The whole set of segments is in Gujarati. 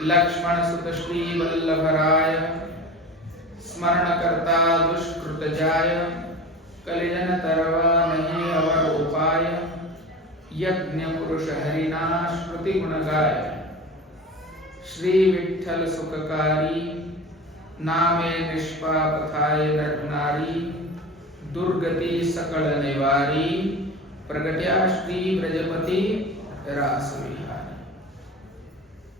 लक्ष्मण सुत श्री वल्लभराय स्मरण करता दुष्कृत जाय कलिजन तरवा नहीं अवर उपाय यज्ञ पुरुष हरिना श्रुति गुण गाय श्री विठ्ठल सुखकारी नामे निष्पाप थाय नर नारी दुर्गति सकल निवारी प्रगट्या श्री ब्रजपति रास विहारी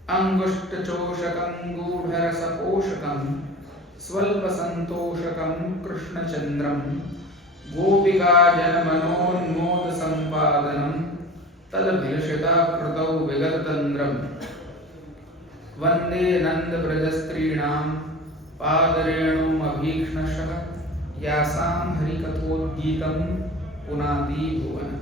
अंगुष्ठ चोषकं गूढ़रस पोषकं स्वल्प संतोषकं कृष्णचंद्रं गोपिका जन मनोन्मोद संपादनं तदभिलषिता कृतौ विगततंद्रं वंदे नंद ब्रजस्त्रीणां पादरेणुमभीक्ष्णशः यासां हरिकथोद्गीतं पुनाति भुवन।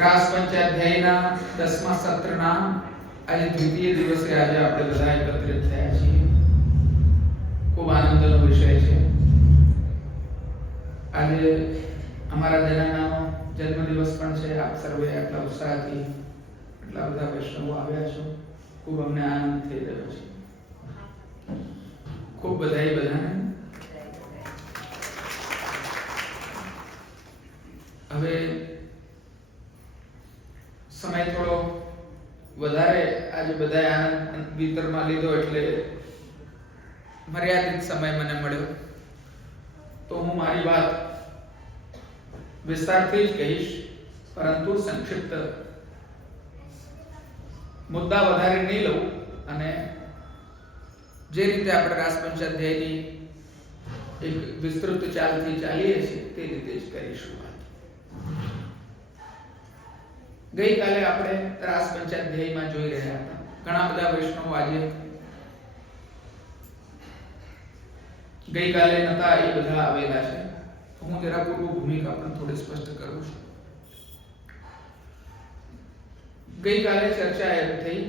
રાસ પંચાધ્યાયના 10મા સત્રના આજે દ્વિતીય દિવસે આજે આપણે બધા એકત્રિત થયા છીએ. ખૂબ આનંદનો વિષય છે. આજે અમારા જનાનાનો જન્મદિવસ પણ છે. આપ સર્વે આટલા ઉત્સાહથી એટલા બધા વૈષ્ણવો આવ્યા છો. ખૂબ અમને આનંદ થઈ રહ્યો છે. ખૂબ બધાઈ બધાને. હવે સમય થોડો વધારે આજે બધાએ આનંદ વિતરમાં લીધો એટલે મર્યાદિત સમય મને મળ્યો, તો હું મારી વાત વિસ્તારથી જ કહીશ, પરંતુ સંક્ષિપ્ત મુદ્દા વધારે નહીં લઉં અને જે રીતે આપણે રાસ પંચાધ્યાયની એક વિસ્તૃત ચાલથી ચાલીએ છીએ તે રીતે જ કરીશું. ગઈકાલે આપણે રાસ પંચાધ્યાયમાં જોઈ રહ્યા હતા. ઘણા બધા વૈષ્ણવો આજે ગઈકાલે નતા એ બધા આવેલા છે. હું જરા પૂર્વ ભૂમિકા પણ થોડી સ્પષ્ટ કરું છું. ગઈકાલે ચર્ચા એમ થઈ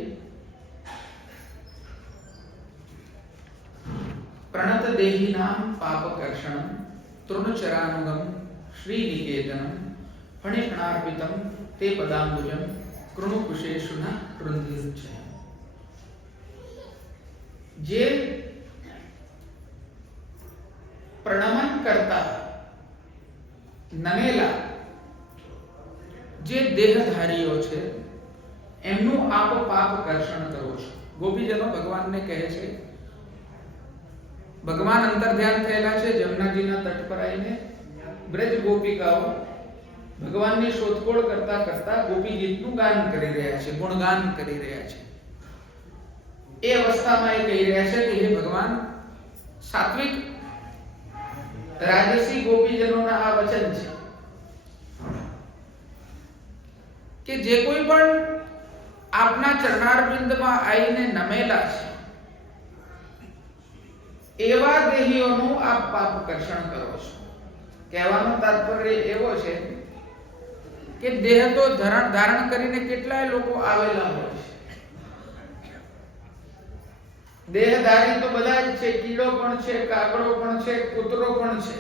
પ્રણત દેહિનામ પાપકર્ષણમ તૃણચરાનુગમ શ્રી નિકેતનમ ફણિફણાર્પિતમ તે પદાંબુજમ કૃણુકુશેષુના વૃંદિરુચ્છ. જે પ્રણમન કરતા નમેલા જે દેહધારીઓ છે એમનું આપ પાપ કર્ષણ કરો છો. ગોપીજનો ભગવાનને કહે છે, ભગવાન અંતર ધ્યાન થયેલા છે જમનાજીના તટ પર આવીને. બ્રજ ગોપિકાઓ ભગવાનની શોધખોળ કરતા કરતા ગોપી ગીતનું ગાન કરી રહ્યા છે, ગુણગાન કરી રહ્યા છે. એ અવસ્થામાં એ કહી રહ્યા છે કે હે ભગવાન, સાત્વિક રાજસી ગોપીજનોના આ વચન છે કે જે કોઈ પણ આપના ચરણારવિંદમાં આવીને નમેલા છે એવા દેહીઓનું આપ પાપ કર્ષણ કરો છો. કહેવાનો તાત્પર્ય એવો છે કે દેહ તો ધારણ કરીને કેટલાય લોકો આવેલા હોય છે. દેહધારી તો બધા જ છે. કીડો પણ છે, કાગડો પણ છે, કૂતરો પણ છે.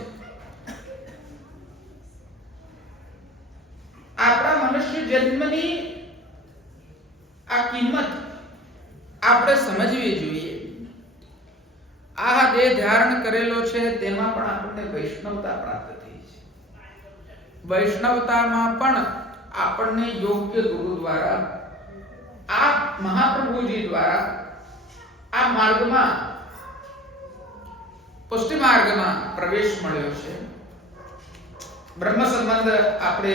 આપણા મનુષ્ય જન્મની આ કિંમત આપણે સમજવી જોઈએ. આ દેહ ધારણ કરેલો છે તેમાં પણ આપણને વૈષ્ણવતા પ્રાપ્ત થઈ છે. વૈષ્ણવતામાં પણ આપણને યોગ્ય ગુરુ દ્વારા, આ મહાપ્રભુજી દ્વારા આ માર્ગમાં, પુષ્ટિ માર્ગમાં પ્રવેશ મળ્યો છે. બ્રહ્મ સંબંધ આપણે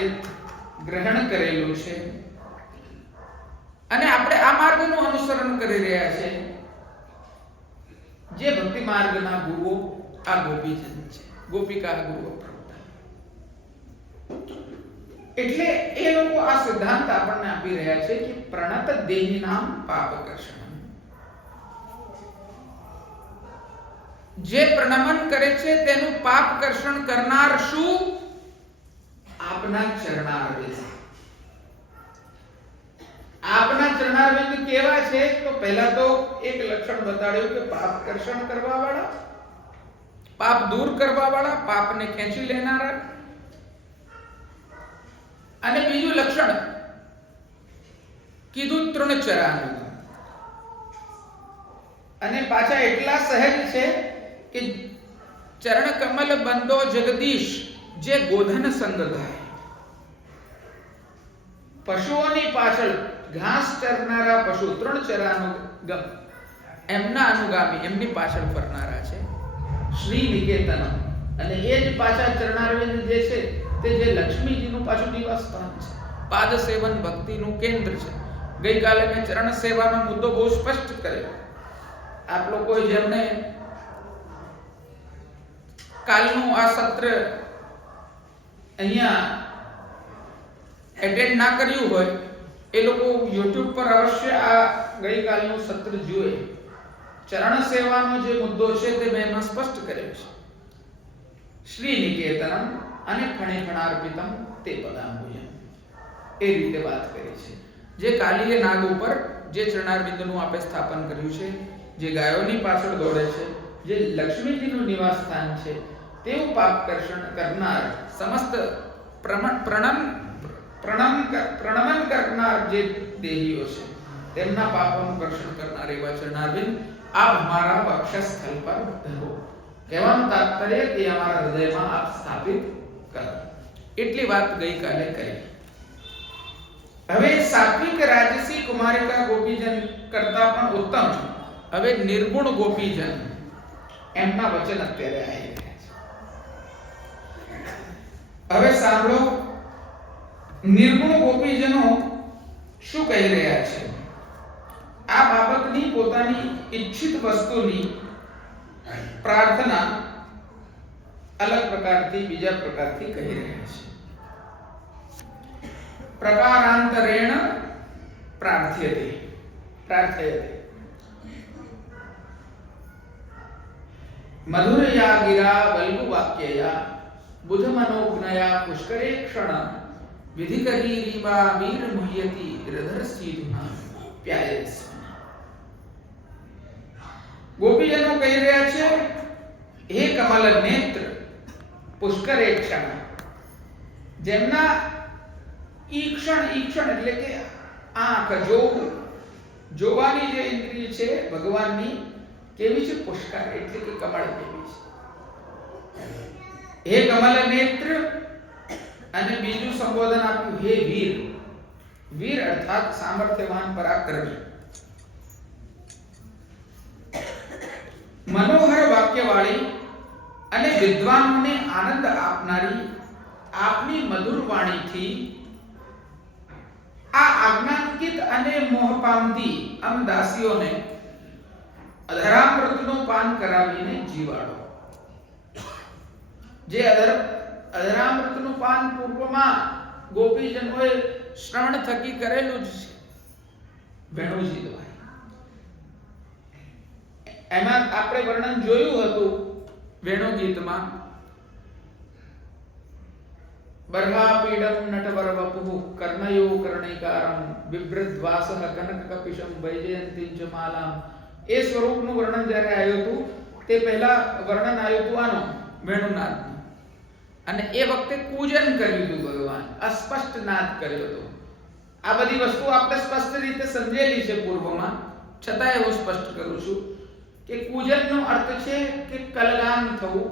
ગ્રહણ કરેલું છે અને આપણે આ માર્ગનું અનુસરણ કરી રહ્યા છે. જે ભક્તિ માર્ગના ગુરુઓ આ ગોપીજન છે, ગોપિકા ગુરુઓ. એટલે એ લોકો આ સિદ્ધાંત આપણને આપી રહ્યા છે કે પ્રણત દેહિનામ પાપકર્ષણ. જે પ્રણમન કરે છે તેનું પાપ કર્ષણ કરનાર શું? આપના ચરણારવિંદ. આપના ચરણારવિંદ કેવા છે? તો પહેલા તો એક લક્ષણ બતાડ્યું કે પાપ કર્ષણ કરવા વાળા, પાપ દૂર કરવા વાળા, પાપને ખેંચી લેનારા. અને બીજું લક્ષણ કીધું તૃણચરાનું, અને પાછા એટલા સહેજ છે કે ચરણ કમલ બંદો જગદીશ જે ગોધન સંગ ગાય. પશુઓની પાછળ ઘાસ ચરનારા પશુ તૃણચરાનું એમના અનુગામી, એમની પાછળ ફરનારા છે શ્રી નિકેતનમ. અને એ જ પાછા ચરણારવિંદ જે છે તે જે લક્ષ્મીજીનું પાછું નિવાસ સ્થાન છે, પાદ સેવન ભક્તિનું કેન્દ્ર છે. ગઈકાલે મેં ચરણ સેવાનો મુદ્દો બહુ સ્પષ્ટ કર્યો. આપ લોકો જેમને કાલનું આ સત્ર અહીંયા એટેન્ડ ના કર્યું હોય એ લોકો YouTube પર અવશ્ય આ ગઈકાલનું સત્ર જુએ. ચરણ સેવાનો જે મુદ્દો છે તે મેં એમાં સ્પષ્ટ કર્યો છે. શ્રી નિકેતનમ અને ફણિફણાર્પિતમ તે પદાંબુજમ, એ રીતે વાત કરી છે. જે કાલીય નાગ ઉપર જે ચરણારવિંદનું આપે સ્થાપન કર્યું છે, જે ગાયોની પાછળ દોડે છે, જે લક્ષ્મીજીનું નિવાસ સ્થાન છે, તેવું પાપ કર્ષણ કરનાર, સમસ્ત પ્રણમન કરનાર જે દેહીઓ છે તેમના પાપોનું કર્ષણ કરનાર એવા ચરણારવિંદ આપ અમારા વક્ષસ્થળ પર ધરો. કહેવાનું તાત્પર્ય કે અમારા હૃદયમાં આપ સ્થાપિત કરો. એટલી વાત ગઈકાલે કરી. હવે સાત્વિક રાજસી કુમારિકા ગોપીજન કરતા પણ ઉત્તમ હવે નિર્ગુણ ગોપીજન એમના વચન અત્યારે આવી રહ્યા છે. હવે સાંભળો, નિર્ગુણ ગોપીજનો શું કહી રહ્યા છે. આ બાબતની પોતાની ઈચ્છિત વસ્તુની પ્રાર્થના અલગ પ્રકારથી, બીજા પ્રકારથી કહી રહ્યા છે. પ્રકારાંતરેણ પ્રાર્થયતે મધુરયા ગિરા વલ્ગુ વાક્યયા બુધ મનોજ્ઞયા પુષ્કરે ક્ષણ વિધિ કરી રીવા વીર મુહ્યતિ હૃદય સીધુના પ્યાયસ. ગોપીજનો કહી રહ્યા છે, હે કમલ નેત્ર પુષ્કરે ક્ષણ, જેમના ઈક્ષણ એટલે કે આંખ, જોવાની જે ઇન્દ્રિય છે ભગવાનની કેવી છે, પુષ્કર એટલે કે કમળ કેવી છે. હે કમલ નેત્ર, અને બીજું સંબોધન આપ્યું હે વીર. વીર અર્થાત સામર્થ્યવાન, પરાક્રમી. મનોહર વાક્યવાળી અને વિદ્વાનોને આનંદ આપનારી આપની મધુર વાણીથી આ આજ્ઞાંકિત અને મોહ પામતી અમ દાસીઓને અધરામૃતનું પાન કરાવીને જીવાડો. જે અધરામૃતનું પાન પૂર્વમાં ગોપીજનોએ શ્રવણ થકી કરેલું જ છે વેણુજી દ્વારા. એમાં આપણે વર્ણન જોયું હતું વેણુ ગીતમાં, બર્હાપીડમ નટવર વપુઃ કર્ણયો કર્ણિકારમ બિભ્રદ્વાસઃ કનક કપિશમ વૈજયંતીં ચ માલામ. એ સ્વરૂપનું વર્ણન જ્યારે આવ્યું હતું તે પહેલા વર્ણન આવ્યું હતું આનું વેણુનાદનું, અને એ વખતે પૂજન કર્યું હતું ભગવાન, અસ્પષ્ટ નાદ કર્યો હતો. આ બધી વસ્તુ આપણે સ્પષ્ટ રીતે સમજેલી છે પૂર્વમાં, છતાં હું સ્પષ્ટ કરું છું કે પૂજનનો અર્થ છે કે કલગાન થવું,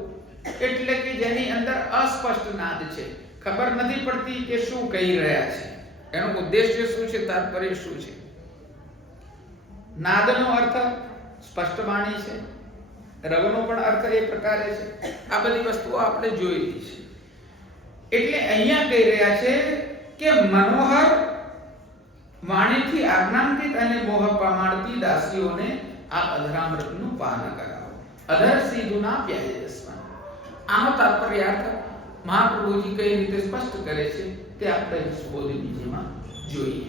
એટલે કે જેની અંદર અસ્પષ્ટ નાદ છે, ખબર નથી પડતી કે શું કહી રહ્યા છે, એનો ઉદ્દેશ્ય શું છે, તાત્પર્ય શું છે. નાદનો અર્થ સ્પષ્ટ વાણી છે, રવનો પણ અર્થ એ પ્રકારે છે. આ બધી વસ્તુઓ આપણે જોયેલી છે. એટલે અહીંયા કહી રહ્યા છે કે મનોહર વાણીથી આજ્ઞાંકિત અને મોહ પામાડતી દાસીઓને આ અધરામૃતનું પાન કરાવો. અધર સીધુના પ્યાયસ્મન. આનો તાત્પર્યાર્થ મહાપ્રભુજી કઈ રીતે સ્પષ્ટ કરે છે તે આપણે સુબોધિનીજીમાં જોઈએ.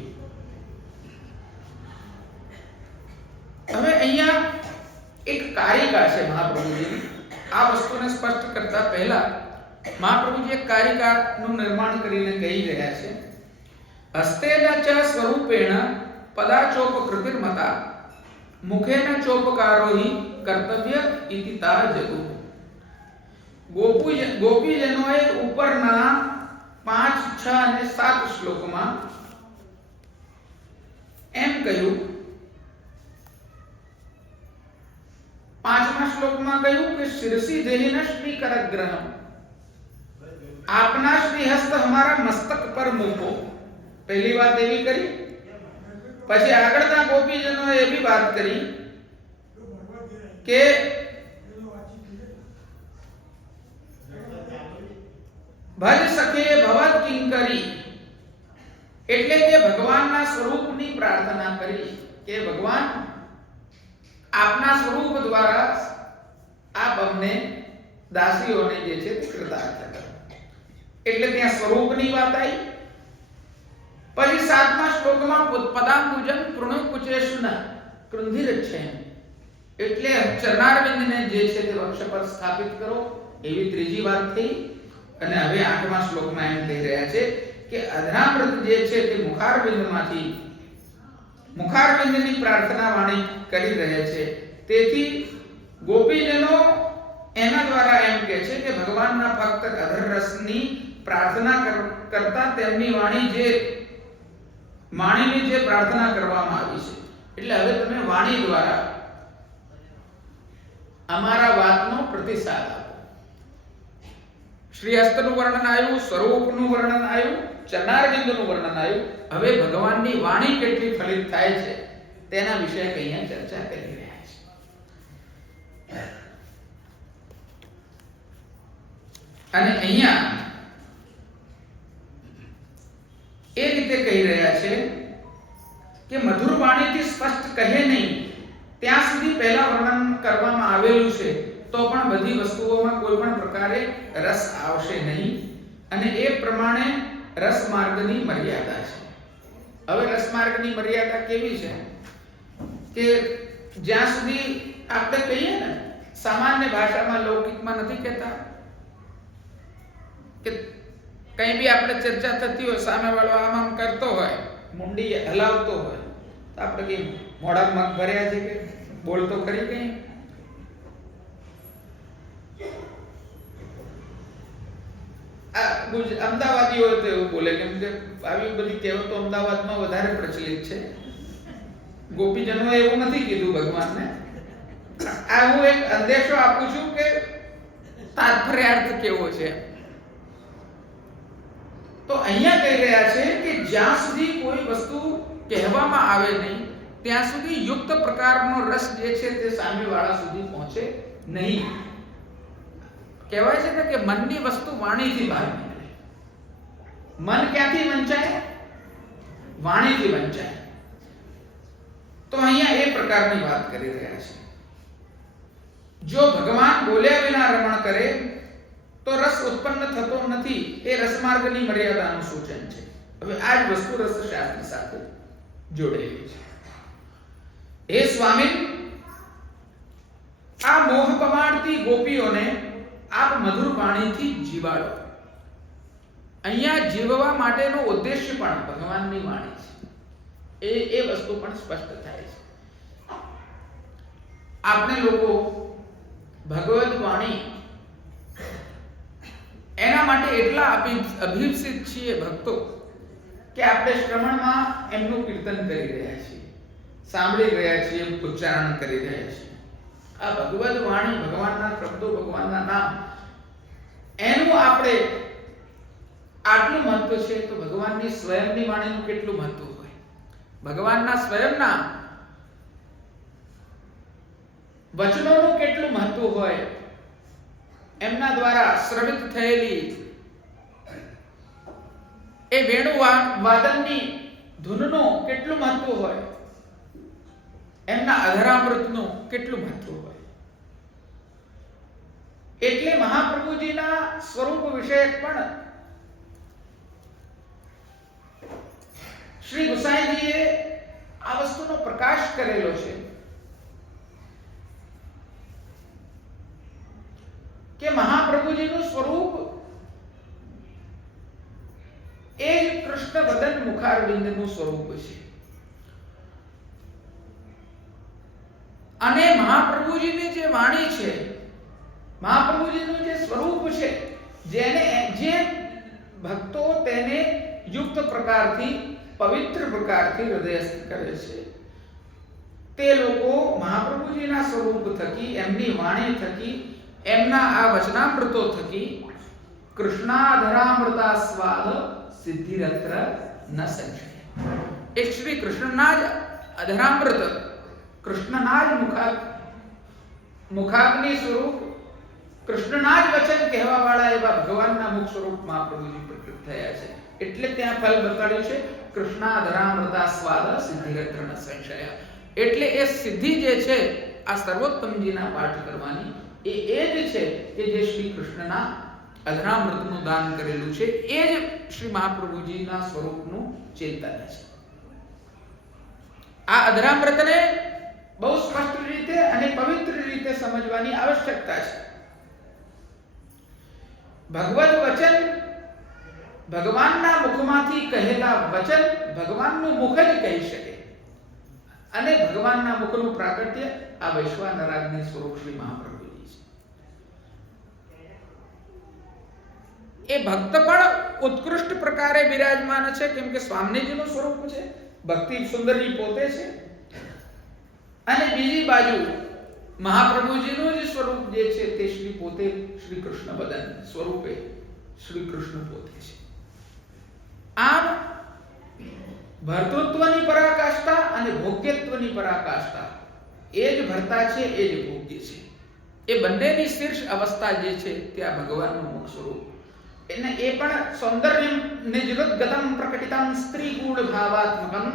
હવે અહીંયા એક કારિકા છે મહાપ્રભુજીની. આ વસ્તુને સ્પષ્ટ કરતા પહેલા મહાપ્રભુજી એક કારિકાનું નિર્માણ કરીને કહી રહ્યા છે, હસ્તેન ચ સ્વરૂપેણ પદાચોપકૃતિર્મતા મુખેન ચોપકારો હિ કર્તવ્ય ઇતિ તા જગુ. ગોપીજનોએ ઉપરના 5-6 6 અને 7 શ્લોકમાં એમ કહ્યું, 5મા શ્લોકમાં કહ્યું કે શિરસી દેહિન શ્રી કરગ્રહમ, આપના શ્રી હસ્ત હમારા મસ્તક પર મૂકો. પહેલી વાત એવી કરી. પછી આગળના ગોપીજનોએ એવી વાત કરી કે ભજ સખે ભવત કિંકરી, એટલે કે ભગવાનના સ્વરૂપની પ્રાર્થના કરી કે ભગવાન આપના સ્વરૂપ દ્વારા આપ અમને દાસીઓને જે છે તે કૃતાર્થ કરો. એટલે ત્યાં સ્વરૂપની વાત આવી. પછી 7મા શ્લોકમાં પદાંબુજન તૃણકુચેશુન કૃંધિરચ્છેન, એટલે ચરણારવિંદને જે છે તે વક્ષ પર સ્થાપિત કરો, એવી ત્રીજી વાત થઈ. અને હવે 8મા શ્લોકમાં એમ કહી રહ્યા છે કે અધરામૃત જે છે તે મુખારવિંદની પ્રાર્થના વાણી કરી રહ્યા છે. તેથી ગોપીજનો એના દ્વારા એમ કહે છે કે ભગવાનના ફક્ત અધર રસની પ્રાર્થના કરતા તેમની વાણીની જે પ્રાર્થના કરવામાં આવી છે, એટલે હવે તમે વાણી દ્વારા અમારા વાતનો પ્રતિસાદ આપો. શ્રી હસ્તનું વર્ણન આવ્યું, સ્વરૂપનું વર્ણન આવ્યું, ચરણારવિંદનું વર્ણન આવ્યું. હવે ભગવાનની વાણી કેટલી ફલિત થાય છે તેના વિશે અહીંયા ચર્ચા કરી રહ્યા છે. અને અહીંયા એ રીતે કહી રહ્યા છે કે મધુર વાણીથી સ્પષ્ટ કહે નહીં ત્યાં સુધી પહેલા વર્ણન કરવામાં આવેલું છે, તો પણ બધી વસ્તુઓમાં કોઈ પણ પ્રકારે રસ આવશે નહીં. અને એ પ્રમાણે રસ માર્ગની મર્યાદા છે. હવે રસ માર્ગની મર્યાદા કેવી છે કે જ્યાં સુધી આપણે કહીએ ને, સામાન્ય ભાષામાં, લૌકિકમાં નથી કહેતા કે કંઈ બી આપણે ચર્ચા થતી હોય, સામેવાળો આમ આમ કરતો હોય, મુંડી હલાવતો હોય, તો આપણે કઈ મોઢા મગ ભર્યા છે કે બોલતો ખરી કઈ. અમદાવાદીઓ તો એવું બોલે, કેમ કે આવી બધી કહેવતો અમદાવાદમાં વધારે પ્રચલિત છે. ગોપીજનોએ એવું નથી કીધું ભગવાનને. આ હું એક સંદેશો આપું છું કે તાત્પર્યાર્થ કેવો છે. તો અહીંયા કહી રહ્યા છે કે જ્યાં સુધી કોઈ વસ્તુ કહેવામાં આવે નહીં ત્યાં સુધી યુક્ત પ્રકારનો રસ જે છે તે સામેવાળા સુધી પહોંચે નહીં. કહેવાય છે ને કે મનની વસ્તુ વાણીથી બહાર નીકળે. મન ક્યાંથી વંચાય? વાણીથી વંચાય. તો અહીંયા એ પ્રકારની વાત કરી રહ્યા છે. જો ભગવાન બોલ્યા વિના રમણ કરે તો રસ ઉત્પન્ન થતો નથી. એ રસમાર્ગની મર્યાદાનું સૂચન છે. હવે આ જ વસ્તુ રસશાસ્ત્ર સાથે જોડેલી છે. હે સ્વામી, આ મોહ પમાડતી ગોપીઓને આપ મધુર વાણીથી જીવાડો. અહીંયા જીવવા માટેનો ઉદ્દેશ્ય પણ ભગવાનની વાણી છે. એ વસ્તુ પણ સ્પષ્ટ થાય છે. આપણે લોકો ભગવદ વાણી એના માટે એટલા અભિપ્સિત છીએ ભક્તો કે આપણે શ્રવણમાં એમનું કીર્તન કરી રહ્યા છીએ, સાંભળી રહ્યા છીએ, ઉચ્ચારણ કરી રહ્યા છીએ. આ ભગવદ વાણી, ભગવાનના શબ્દો, ભગવાનના નામ, એનું આપણે આટલું મહત્વ છે તો ભગવાનની સ્વયંની વાણીનું કેટલું મહત્વ હોય? ભગવાનના સ્વયંના વચનોનું કેટલું મહત્વ હોય? એમના દ્વારા શ્રવિત થયેલી એ વેણુ વાદનની ધૂનનું કેટલું મહત્વ હોય? એમના અધરામૃતનું કેટલું મહત્વ હોય? એટલે મહાપ્રભુજીના સ્વરૂપ વિશે પણ શ્રી ગુસાઈજીએ આ વસ્તુનો પ્રકાશ કરેલો છે કે મહાપ્રભુજીનું સ્વરૂપ એ જ કૃષ્ણ વદન મુખારવિંદનું સ્વરૂપ છે. અને મહાપ્રભુજીની જે વાણી છે, મહાપ્રભુજીનું જે સ્વરૂપ છે, જે ભક્તો તેને યુક્ત પ્રકારથી, પવિત્ર પ્રકારથી હૃદયસ્થ કરે છે. તે લોકો મહાપ્રભુજીના સ્વરૂપ થકી, એમની વાણી થકી, એમના આ વચનામૃતો થકી કૃષ્ણાધરામૃતાસ્વાદ સિદ્ધિરત્ર ન સંશય. એક શ્રી કૃષ્ણના જ અધરામૃત, કૃષ્ણના જ મુખાગ્નિ સ્વરૂપ, કૃષ્ણના જ વચન કહેવા વાળા એવા ભગવાનના મુખ સ્વરૂપ મહાપ્રભુજી પ્રકટ થયા છે. એટલે ત્યાં ફલ બતાડ્યું છે કૃષ્ણાધરામૃતાસ્વાદ સિદ્ધિરત્ર ન સંશય. એટલે એ સિદ્ધિ જે છે આ સર્વોત્તમજીના પાઠ કરવાની, એ જ છે કે જે શ્રી કૃષ્ણના અધરામૃતનું દાન કરેલું છે, એ જ શ્રી મહાપ્રભુજીના સ્વરૂપનું ચિંતન છે. આ અધરામૃતને બહુ સ્પષ્ટ રીતે અને પવિત્ર રીતે સમજવાની આવશ્યકતા છે. ભગવદ વચન, ભગવાનના મુખમાંથી કહેલા વચન ભગવાનનું મુખ જ કહી શકે, અને ભગવાનના મુખનું પ્રાકટ્ય આ વૈશ્વાનરાગ્નિ સ્વરૂપ શ્રી મહાપ્રભુજી છે. એ ભક્ત પણ ઉત્કૃષ્ટ પ્રકારે બિરાજમાન છે, કેમ કે સ્વામીજીનું સ્વરૂપ છે, ભક્તિ સુંદરજી પોતે છે. અને બીજી બાજુ મહાપ્રભુજીનું જે સ્વરૂપ જે છે તે શ્રી પોતે શ્રી કૃષ્ણ બદન સ્વરૂપે શ્રી કૃષ્ણ પોતે છે. આમ ભર્તૃત્વની પરાકાષ્ઠા અને ભોગ્યત્વની પરાકાષ્ઠા એ જ ભરતા છે, એ જ ભોગ્ય છે. એ બંનેની શીર્ષ અવસ્થા જે છે તે આ ભગવાનનું મુખ સ્વરૂપ. એને એ પણ સૌંદર્ય નિજગતગતમ પ્રકટિતમ સ્ત્રી ગૂઢ ભાવાત્મકમ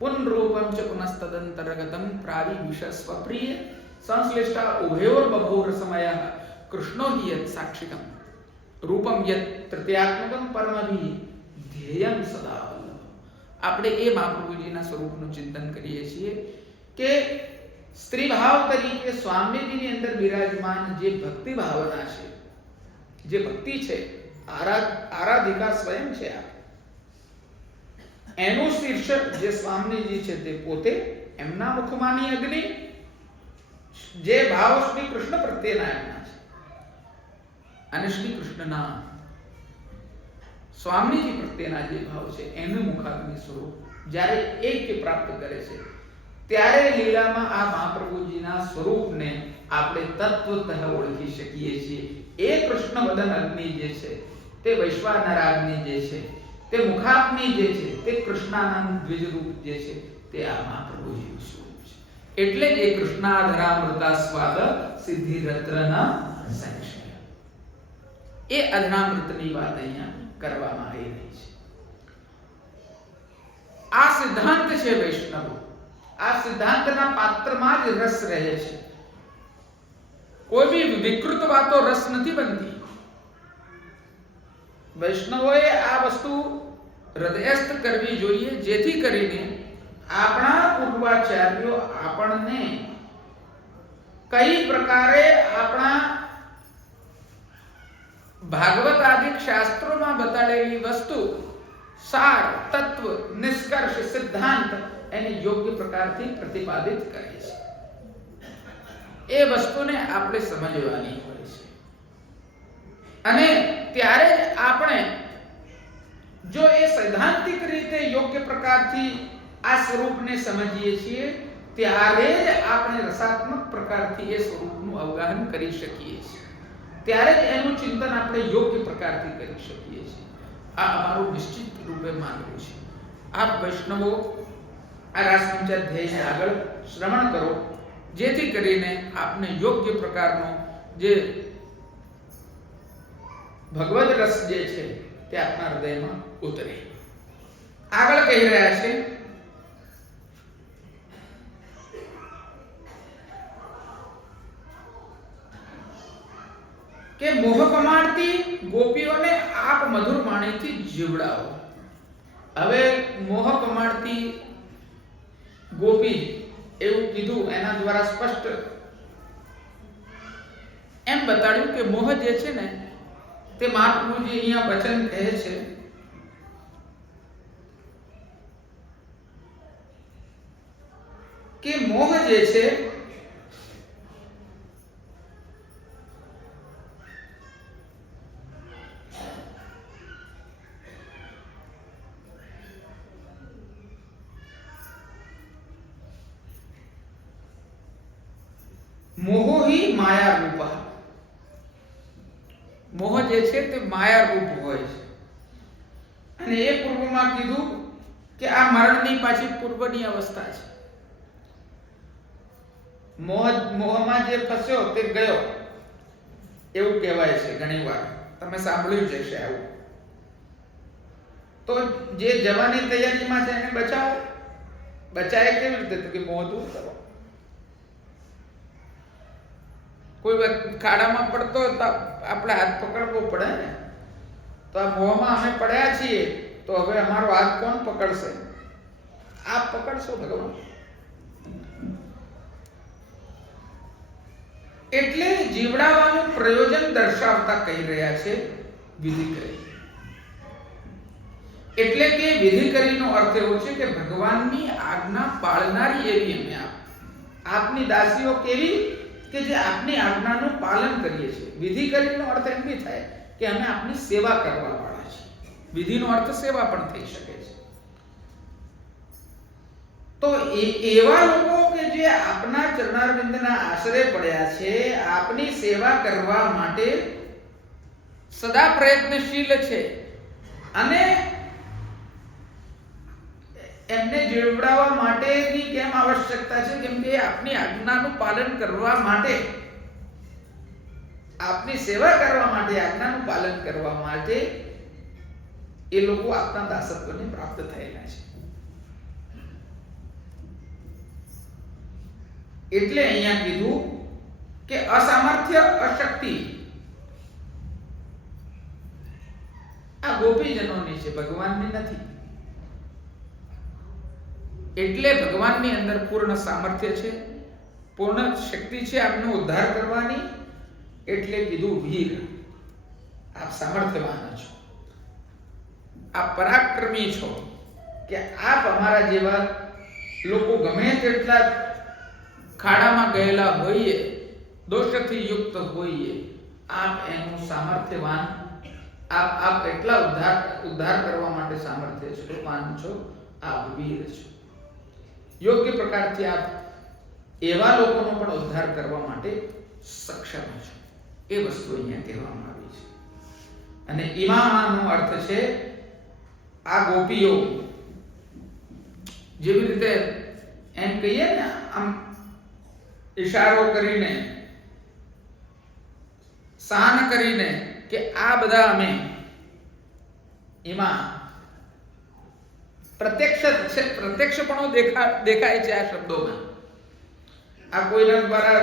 પુનરૂપમ ચ પુનસ્તદંતર્ગતમ પ્રાવિવિશ સ્વપ્રિય સંશ્લિષ્ટા ઉભયોર બભોર સમયઃ કૃષ્ણો હિ યત સાક્ષિકમ રૂપમ યત તૃતીયાત્મકમ પરમભિ ધ્યેયં સદા. આપણે એ મહાપ્રભુજીના સ્વરૂપનું ચિંતન કરીએ છીએ કે સ્ત્રી ભાવ તરીકે સ્વામીજીની અંદર બિરાજમાન જે ભક્તિ ભાવના છે, જે ભક્તિ છે, આરાધિકા સ્વયં છે, એનું શીર્ષક જે સ્વામીજી છે તે પોતે, એમના મુખમાંની અગ્નિ, જે ભાવ શ્રી કૃષ્ણ પ્રત્યેના એમના છે, અને શ્રી કૃષ્ણના સ્વામીજી પ્રત્યેના જે ભાવ છે એનું મુખાગ્નિ સ્વરૂપ જ્યારે એક્ય પ્રાપ્ત કરે છે, ત્યારે લીલામાં આ મહાપ્રભુજીના સ્વરૂપને આપણે તત્વતઃ ઓળખી શકીએ છીએ. એ કૃષ્ણ વદન અગ્નિ જે છે, તે વૈશ્વાનરાગ્નિ જે છે, તે મુખાગ્નિ જે છે, તે કૃષ્ણાનંદ દ્વિજરૂપ જે છે, તે આ મહાપ્રભુજીનું સ્વરૂપ છે. એટલે જ એ કૃષ્ણાધરામૃતાસ્વાદ સિદ્ધિરત્ર ન સંશય. એ અધરામૃતની વાત અહીંયા કરવામાં આવી રહી છે. આ સિદ્ધાંત છે વૈષ્ણવો. આ સિદ્ધાંતના પાત્રમાં જ રસ રહે છે. કોઈ બી વિકૃત વાતો રસ નથી બનતી. વૈષ્ણવોએ આ વસ્તુ હૃદયસ્થ કરવી જોઈએ, જેથી કરીને આપણા પૂર્વાચાર્યો આપણને કઈ પ્રકારે આપણા ભાગવત આદિ શાસ્ત્રોમાં બતાડેલી વસ્તુ, સાર, તત્વ, નિષ્કર્ષ, સિદ્ધાંત એને યોગ્ય પ્રકારથી પ્રતિપાદિત કરે છે. એ વસ્તુને આપણે સમજવાની હોય છે. અને ત્યારે જ આપણે જો એ સૈદ્ધાંતિક રીતે યોગ્ય પ્રકારથી આ સ્વરૂપને સમજીએ છીએ, ત્યારે જ આપણે રસાત્મક પ્રકારથી એ સ્વરૂપનું અવગાહન કરી શકીએ છીએ. ત્યારે જ એનું ચિંતન આપણે યોગ્ય પ્રકારથી કરી શકીએ છીએ. આ અમારું નિશ્ચિત રૂપે માનવું છે. આપ વૈષ્ણવો આ રાસપંચાધ્યાયને આગળ શ્રવણ કરો, જેથી કરીને આપને યોગ્ય પ્રકારનો જે ભગવદ રસ જે છે તે આપના હૃદયમાં ઉતરે. આગળ કહી રહ્યા છે કે મોહ પમાડતી ગોપીઓને આપ મધુર વાણીથી જીવડાવો. હવે મોહ પમાડતી ગોપી એવું કીધું, એના દ્વારા સ્પષ્ટ એમ બતાડ્યું કે મોહ જે છે ને તે મહાપ્રભુજી અહીંયા વચન કહે છે કે મોહ જે છે મોહો હિ માયા રૂપા. મોહ જે છે તે માયા રૂપ હોય છે. અને એ પૂર્વમાં કીધું કે આ મરણની પાછી પૂર્વની અવસ્થા છે. મોહમાં જે ફસ્યો તે ગયો એવું કહેવાય છે ઘણીવાર. તમે સાંભળ્યું જ હશે આવું. તો જે જવાની તૈયારીમાં છે એને બચાવો. બચાય કેવી રીતે? તો કે મોહ દૂર કરો. કોઈ ખાડામાં પડતો હોય તો આપણે હાથ પકડવો પડે ને. તો આ મોહમાં અમે પડ્યા છીએ, તો હવે અમારો હાથ કોણ પકડશે? આપ પકડશો ભગવાન. એટલે જીવડાવાનું પ્રયોજન દર્શાવતા કહી રહ્યા છે વિધિ કરી. એટલે કે વિધિ કરીનો અર્થ એવો છે કે ભગવાનની આજ્ઞા પાળનારી એવી અમે આપની દાસીઓ કેવી કે જે આપની આજ્ઞાનું પાલન કરીએ છીએ. વિધિ કરીનો અર્થ એમ બી થાય કે અમે આપની સેવા કરવા વાળા છીએ. વિધિનો અર્થ સેવા પણ થઈ શકે છે. તો એવા લોકો કે જે આપના ચરણારવિંદના આશરે પડ્યા છે, આપની સેવા કરવા માટે સદા પ્રયત્નશીલ છે, અને એમને જીવડાવવા માટેની કેમ આવશ્યકતા છે? કેમ કે આપની આજ્ઞાનું પાલન કરવા માટે, આપની સેવા કરવા માટે, આજ્ઞાનું પાલન કરવા માટે એ લોકો આપના દાસત્વને પ્રાપ્ત થયેલા છે. એટલે અહીંયા કીધું કે અસામર્થ્ય, અશક્તિ આ ગોપીજનોની છે, ભગવાનની નથી. એટલે ભગવાનની અંદર પૂર્ણ સામર્થ્ય છે, પૂર્ણ શક્તિ છે આપનો ઉદ્ધાર કરવાની. એટલે કીધું વીર, આપ સામર્થ્યવાન છો, આપ પરાક્રમી છો, કે આપ અમારા જેવા લોકો ગમે તેટલા ખાડામાં ગયેલા હોઈએ, દોષથી યુક્ત હોઈએ, આપ એનું સામર્થ્યવાન, આપ એટલા ઉદ્ધાર કરવા માટે સામર્થ્યવાન છો, આપ વીર છો. યોગ્ય પ્રકારથી આપ એવા લોકોનો પણ ઉદ્ધાર કરવા માટે સક્ષમ છો. એ વસ્તુ અહીંયા કહેવામાં આવી છે. અને ઈમાનો અર્થ છે આ ગોપીઓ. જેવી રીતે એમ કહીએ ને, આમ ઈશારો કરીને, સાન કરીને કે આ બધા અમે, એમાં પ્રત્યક્ષપણો દેખાય છે આ શબ્દોમાં. આ કોઈના દ્વારા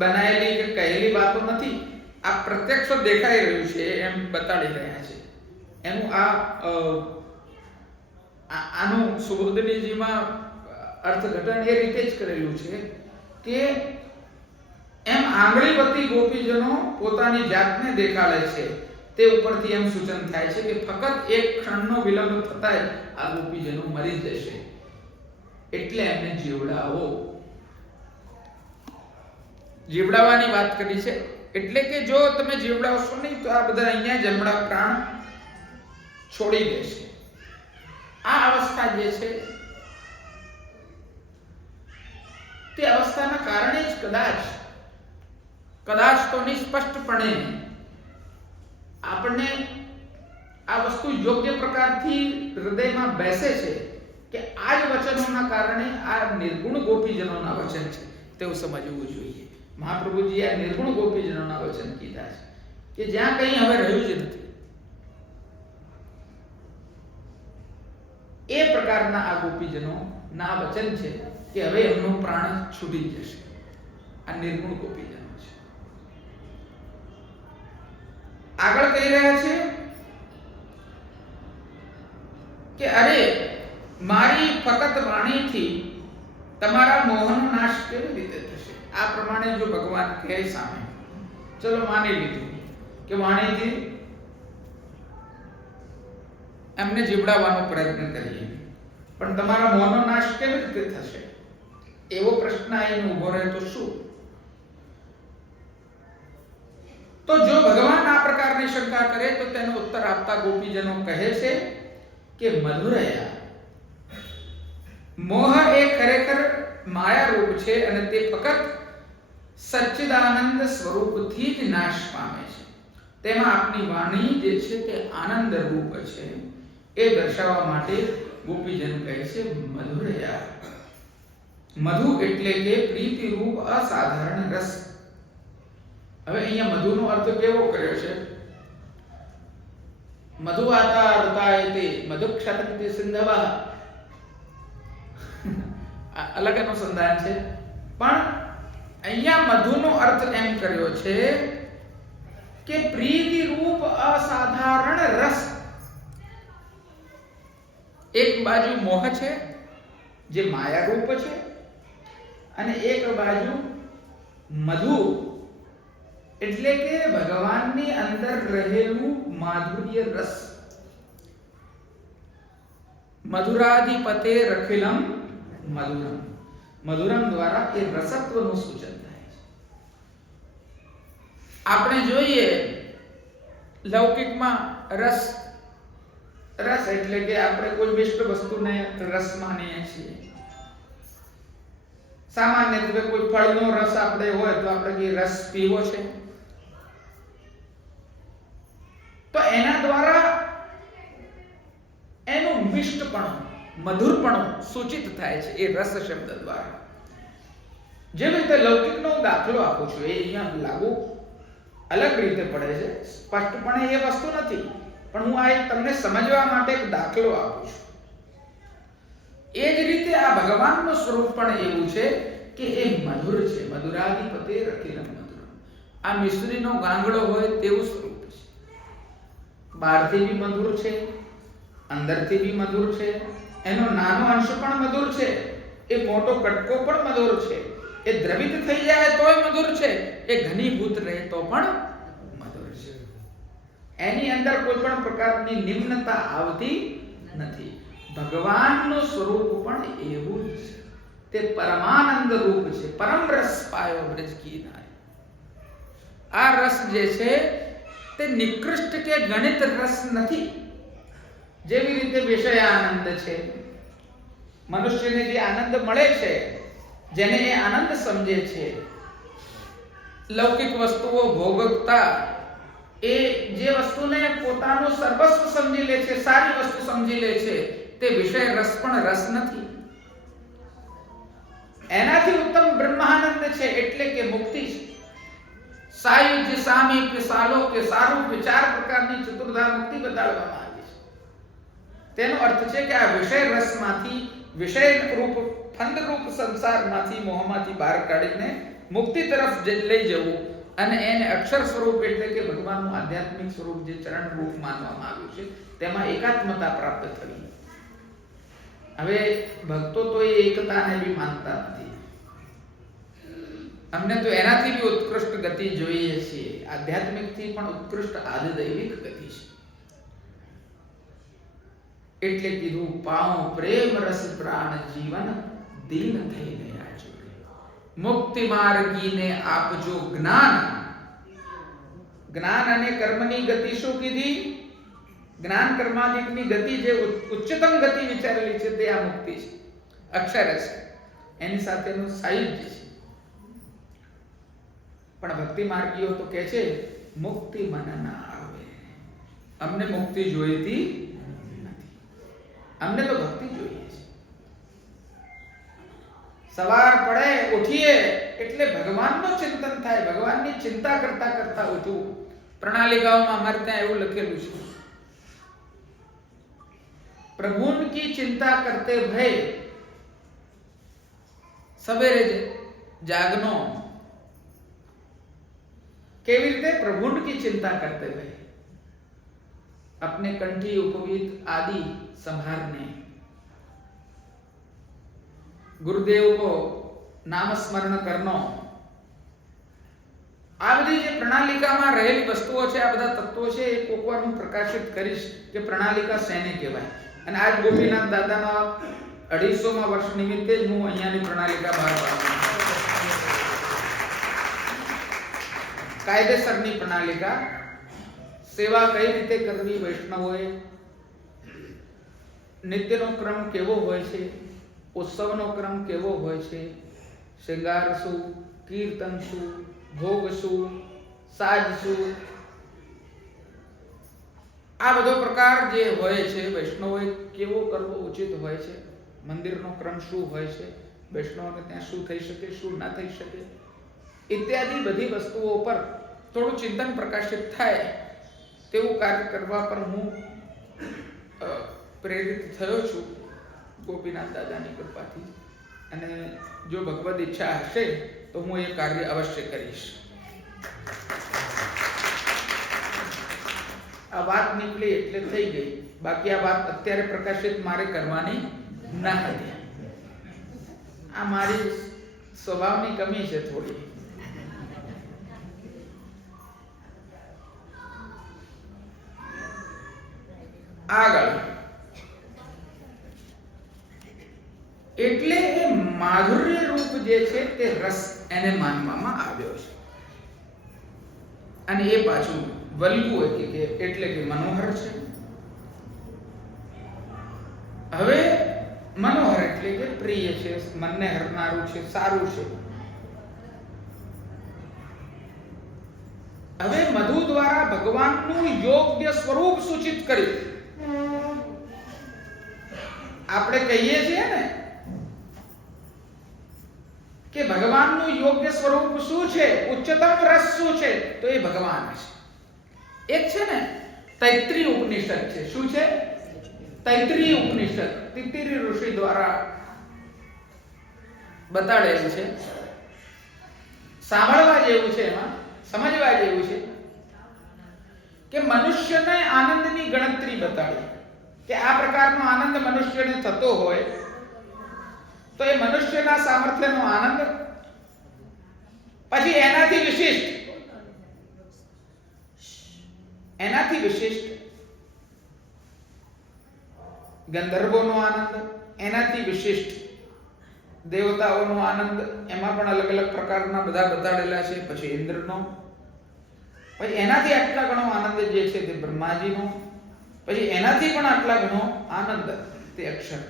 બનાયેલી કે કહેલી વાતો નથી. આ પ્રત્યક્ષ દેખાઈ રહ્યું છે એમ બતાડી રહ્યા છે. એનું આનું સુબોધનીજીમાં અર્થઘટન એ રીતે જ કરેલું છે કે એમ આંગળીવતી ગોપીજનો પોતાની જાતને દેખાડે છે. તે ઉપરથી એમ સૂચન થાય છે કે ફક્ત એક ક્ષણનો વિલંબ થતા જ આ ગોપીજનો મરી જશે, એટલે એમને જીવડાવો. જીવડાવવાની વાત કરી છે. એટલે કે જો તમે જીવડાવશો નહીં તો આ બધા અહીંયા જન્મડા પ્રાણ છોડી દેશે. આ અવસ્થા જે છે તે અવસ્થાના કારણે જ કદાચ તો નિસ્પષ્ટપણે આપણને આ વસ્તુ યોગ્ય પ્રકારથી હૃદયમાં બેસે છે કે આ જ વચનોના કારણે આ નિર્ગુણ ગોપીજનોના વચન છે તેવું સમજવું જોઈએ. મહાપ્રભુજી આ નિર્ગુણ ગોપીજનોના વચન કીધા છે કે જ્યાં કંઈ હવે રહ્યું જ નથી. એ પ્રકારના આ ગોપીજનો ના વચન છે કે હવે એમનો પ્રાણ છૂટી જશે. આ નિર્ગુણ ગોપીજનો છે. આગળ કહી રહ્યા છે કે અરે મારી ફક્ત વાણીથી તમારા મોહનો નાશ કેવી રીતે થશે? આ પ્રમાણે જો ભગવાન કહે સામે, ચલો માની લીધું કે વાણીથી એમને જીવડાવવાનો પ્રયત્ન કરીએ, પણ તમારા મોહનો નાશ કેવી રીતે થશે? એવો પ્રશ્ન આવીને ઉભો રહે તો શું? તો જો ભગવાન આ પ્રકારની શંકા કરે તો તેનો ઉત્તર આપતા ગોપીજનો કહે છે કે મધુરયા, મોહ એ ખરેખર માયા રૂપ છે અને તે ફક્ત સચ્ચિદાનંદ સ્વરૂપથી જ નાશ પામે છે. તેમાં આપની વાણી જે છે તે આનંદ રૂપ છે. એ દર્શાવવા માટે ગોપીજન કહે છે મધુરયા. મધુ એટલે કે પ્રીતિ રૂપ અસાધારણ રસ. હવે અહીંયા મધુનો અર્થ કેવો કર્યો છે? મધુવાતા અર્તાયતે મધુક્ષતંતિ સિંધવા. અલગ અનુસંધાન છે, પણ અહીંયા મધુનો અર્થ એમ કર્યો છે કે પ્રીતિ રૂપ અસાધારણ રસ. એક બાજુ મોહ છે જે માયા રૂપ છે, અને એક બાજુ મધુ એટલે કે ભગવાનની અંદર રહેલું માધુર્ય રસ. મધુરાધિપતે રખિલમ મધુરમ. મધુરમ દ્વારા એ રસત્વનું સૂચન થાય છે. આપણે જોઈએ લૌકિકમાં રસ એટલે કે આપણે કોઈ વિશિષ્ટ વસ્તુને રસ માનીએ છીએ. સામાન્ય રીતે કોઈ ફળનો રસ આપણે હોય તો આપણે કે રસ પીવો છે, તો એના દ્વારા એનું મિષ્ટપણું, મધુરપણું સૂચિત થાય છે એ રસ શબ્દ દ્વારા. જેવી રીતે લૌકિકનો દાખલો આપું છું, એ અહીંયા લાગુ અલગ રીતે પડે છે, સ્પષ્ટપણે એ વસ્તુ નથી, પણ હું આ એક તમને સમજવા માટે એક દાખલો આપું છું. એ જ રીતે આ ભગવાનનું સ્વરૂપ પણ એવું છે કે એ મધુર છે. મધુરાધિપતે રખિલમ મધુરમ. આ મિશ્રીનો ગાંગડો હોય તેવું સ્વરૂપ છે. બહારથી બી મધુર છે, અંદરથી બી મધુર છે, એનો નાનો અંશ પણ મધુર છે, એ મોટો કટકો પણ મધુર છે, એ દ્રવિત થઈ જાય તોય મધુર છે, એ ઘનીભૂત રહે તો પણ મધુર છે. એની અંદર કોઈ પણ પ્રકારની નિમ્નતા આવતી નથી. ભગવાનનું સ્વરૂપ પણ એવું જ છે. તે પરમાનંદ રૂપ છે. પરમ રસ પાયો બ્રજ કી નારી. આ રસ જે છે તે નિકૃષ્ટ કે ગણિત રસ નથી. જેવી રીતે વિષય આનંદ છે, મનુષ્યને જે આનંદ મળે છે, જેને એ આનંદ સમજે છે, લૌકિક વસ્તુઓ ભોગવતા એ જે વસ્તુને પોતાનું સર્વસ્વ સમજી લે છે, સારી વસ્તુ સમજી લે છે, તે વિષય રસ પણ રસ નથી. એનાથી ઉત્તમ બ્રહ્માનંદ છે, એટલે કે મુક્તિ છે. સાયુજ્ય, સામીપ્ય, સાલોક્ય, સારૂપ્ય, ચાર પ્રકારની ચતુર્ધા મુક્તિ બતાડવામાં આવી છે. તેનો અર્થ છે કે આ વિષય રસમાંથી, વિષય રૂપ ફંદ રૂપ સંસારમાંથી, મોહમાંથી બહાર કાઢીને મુક્તિ તરફ લઈ જવું, અને એને અક્ષર સ્વરૂપ એટલે કે ભગવાનનું આધ્યાત્મિક સ્વરૂપ જે ચરણ રૂપ માનવામાં આવ્યું છે, તેમાં એકાત્મતા પ્રાપ્ત થવી. હવે ભક્તો તો એ એકતાને બી માનતા નથી. અમને તો એનાથી બી ઉત્કૃષ્ટ ગતિ જોઈએ છીએ. આધ્યાત્મિકથી પણ ઉત્કૃષ્ટ આદિદૈવિક ગતિ છે. એટલે કીધું પાઉં પ્રેમ રસ પ્રાણ જીવન દીન થઈ ગયા જોડે. મુક્તિ માર્ગીને આપજો જ્ઞાન. જ્ઞાન અને કર્મની ગતિ શું કીધી? જ્ઞાન કર્માદિકની ગતિ જે ઉચ્ચતમ ગતિ વિચારેલી છે તે આ મુક્તિ છે, અક્ષર છે, એની સાથેનું સાયુજ્ય છે. પણ ભક્તિ માર્ગીઓ તો કહે છે મુક્તિ મને ના આવે, અમને મુક્તિ જોઈતી નથી, અમને તો ભક્તિ જોઈએ છે. સવાર પડે ઉઠીએ એટલે ભગવાનનું ચિંતન થાય, ભગવાનની ચિંતા કરતા કરતા ઉઠવું. પ્રણાલિકાઓમાં અમારે ત્યાં એવું લખેલું છે, प्रभु की चिंता करते भय सवेरे जागनो. केवी रीते प्रभु की चिंता करते भय अपने कंठी उपवीत आदि संभारने, गुरुदेव को नाम स्मरण करनो. આ બધી જે પ્રણાલિકામાં રહેલી વસ્તુઓ છે, આ બધા તત્વો છે, એ કોકવાર હું પ્રકાશિત કરીશ કે પ્રણાલિકા શેને કહેવાય. અને આજ ગોપીનાથ દાદાના 250મા વર્ષ નિમિત્તે જ હું અહીંયાની પ્રણાલિકા બહાર પાડું. કાયદેસરની પ્રણાલિકા, સેવા કઈ રીતે કરવી વૈષ્ણવોએ, નિત્યનો ક્રમ કેવો હોય છે, ઉત્સવનો ક્રમ કેવો હોય છે, શૃંગાર શું, કીર્તન શું, ભોગ શું, સાજ શું, આ બધો પ્રકાર જે હોય છે વૈષ્ણવોએ કેવો કરવો ઉચિત હોય છે, મંદિરનો ક્રમ શું હોય છે, વૈષ્ણવોને ત્યાં શું થઈ શકે, શું ના થઈ શકે, ઇત્યાદિ બધી વસ્તુઓ પર થોડું ચિંતન પ્રકાશિત થાય તેવું કાર્ય કરવા પર હું પ્રેરિત થયો છું ગોપીનાથ દાદાની કૃપાથી. અને જો ભગવદ ઈચ્છા હશે તો હું એ કાર્ય અવશ્ય કરીશ. આ વાત નીકળી એટલે થઈ ગઈ, બાકી આ વાત અત્યારે પ્રકાશિત મારે કરવાની ના હતી. આ મારી સ્વભાવની કમી છે થોડી. આગળ એટલે એ માધુર્ય રૂપ જે છે તે રસ એને માનવામાં આવ્યો છે. અને એ પાછું વલ્ગુ એટલે કે મનોહર છે. હવે મનોહર એટલે કે પ્રિય છે, મનને હરનારું છે, સારું છે. હવે મધુ દ્વારા ભગવાનનું યોગ્ય સ્વરૂપ સૂચિત કર્યું. આપણે કહીએ છીએ ને કે ભગવાનનું યોગ્ય સ્વરૂપ શું છે, ઉચ્ચતમ રસ શું છે, તો એ ભગવાન છે. એક છે ને તૈત્રીય ઉપનિષદ છે. શું છે? તૈત્રીય ઉપનિષદ તિત્તિરી ઋષિ દ્વારા બતાડેલું છે. સાંભળવા જેવું છે, એમાં સમજવા જેવું છે કે મનુષ્યને આનંદની ગણતરી બતાડી કે આ પ્રકારનો આનંદ મનુષ્યને થતો હોય તો એ મનુષ્યના સામર્થ્યનો આનંદ, પછી એનાથી વિશિષ્ટ ગંધર્વોનો આનંદ, એનાથી વિશિષ્ટ દેવતાઓનો આનંદ, એમાં પણ અલગ અલગ પ્રકારના બધા બતાડેલા છે. પછી ઇન્દ્રનો, પછી એનાથી આટલા ઘણો આનંદ જે છે તે બ્રહ્માજીનો, પછી એનાથી પણ આટલા ઘણો આનંદ તે અક્ષર.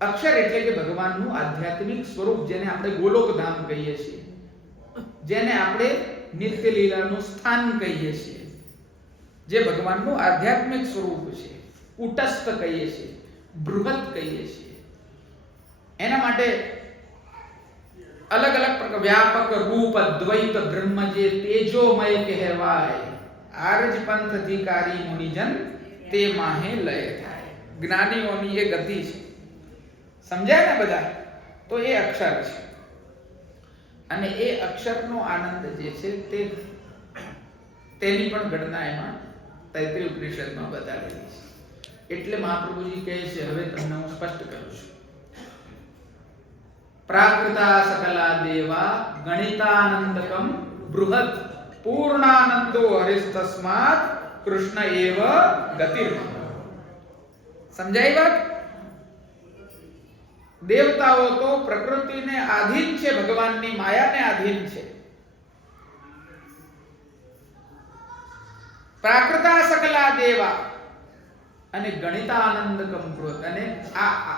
અક્ષર એટલે કે ભગવાનનું આધ્યાત્મિક સ્વરૂપ, જેને આપણે ગોલોક ધામ કહીએ છીએ, જેને આપણે નિત્ય લીલાનું સ્થાન કહીએ છીએ, જે ભગવાનનું આધ્યાત્મિક સ્વરૂપ છે, કુટસ્થ કહીએ છીએ, બૃહદ કહીએ છીએ. એના માટે અલગ અલગ પ્રકાર વ્યાપક રૂપ અદ્વૈત બ્રહ્મ જે તેજોમય કહેવાય, આરજ પંથ અધિકારી મુનિજન તે માહે લય થાય. જ્ઞાનીઓની એ ગતિ છે. સમજાય ને બધા? તો એ અક્ષર છે. અને એ અક્ષરનો આનંદ જે છે તેની પણ ગણના એમાં તૈત્રીય ઉપનિષદમાં બતાવેલી છે. એટલે મહાપ્રભુજી કહે છે, હવે તમને હું સ્પષ્ટ કરું છું. પ્રાકૃતા સકલા દેવા ગણિતાનંદકમ બૃહદ પૂર્ણાનંદો હરિસ્તસ્માત કૃષ્ણ એવ ગતિર. સમજાઈ વાત? દેવતાઓ તો પ્રકૃતિને આધીન છે, ભગવાનની માયાને આધીન છે. પ્રાકૃતા સકલા દેવા અને ગણિતાનંદકમ બૃહદ. અને આ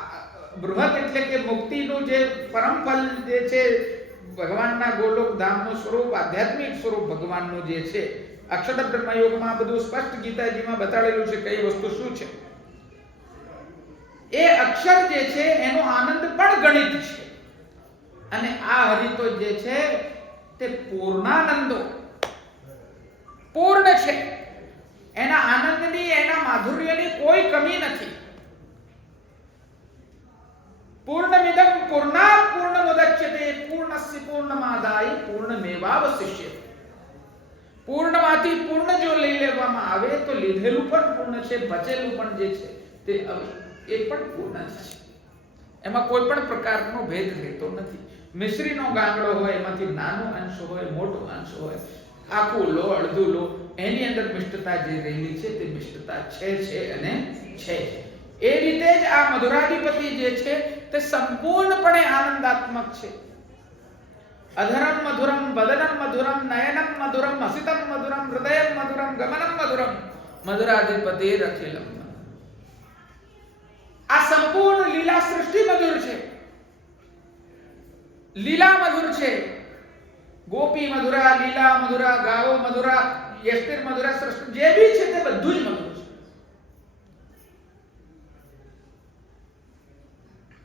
બૃહદ એટલે કે મુક્તિનું જે પરમ ફલ જે છે, ભગવાનના ગોલોક ધામનું સ્વરૂપ, આધ્યાત્મિક સ્વરૂપ ભગવાનનું જે છે, અક્ષર બ્રહ્મ યોગમાં બધું સ્પષ્ટ ગીતાજીમાં બતાડેલું છે કઈ વસ્તુ શું છે. એ અક્ષર જે છે એનો આનંદ પણ ગણિત છે. અને આ હરિતો જે છે તે પૂર્ણાનંદો, પૂર્ણ છે. એના આનંદની, એના માધુર્યની કોઈ કમી નથી. પૂર્ણમિદં પૂર્ણાત પૂર્ણમુદચ્યતે પૂર્ણસ્ય પૂર્ણમાદાય પૂર્ણમેવાવશિષ્યતે. પૂર્ણમાંથી પૂર્ણ જો લઈ લેવામાં આવે તો લીધેલું પણ પૂર્ણ છે, બચેલું પણ જે છે તે એ પણ પૂર્ણ છે. એમાં કોઈ પણ પ્રકારનો ભેદ રહેતો નથી. મિશ્રીનો ગાંગડો હોય, એમાંથી નાનો અંશ હોય, મોટો અંશ હોય, આખું લો, અડધું લો, એની અંદર મિષ્ટતા જે રહેલી છે તે મિષ્ટતા છે અને છે. એ રીતે જ આ મધુરાધિપતિ જે છે તે સંપૂર્ણપણે આનંદાત્મક છે. અધરમ મધુરમ, વદનમ મધુરમ, નયનમ મધુરમ, હસિતમ મધુરમ, હૃદયમ મધુરમ, ગમનમ મધુરમ, મધુરાધિપતિ રખિલમ. આ સંપૂર્ણ લીલા સૃષ્ટિ મધુર છે. લીલા મધુર છે. ગોપી મધુરા, લીલા મધુરા, ગાવો મધુરા, યષ્ટિર મધુરા, સૃષ્ટિ જે બી છે તે બધું જ મધુર છે.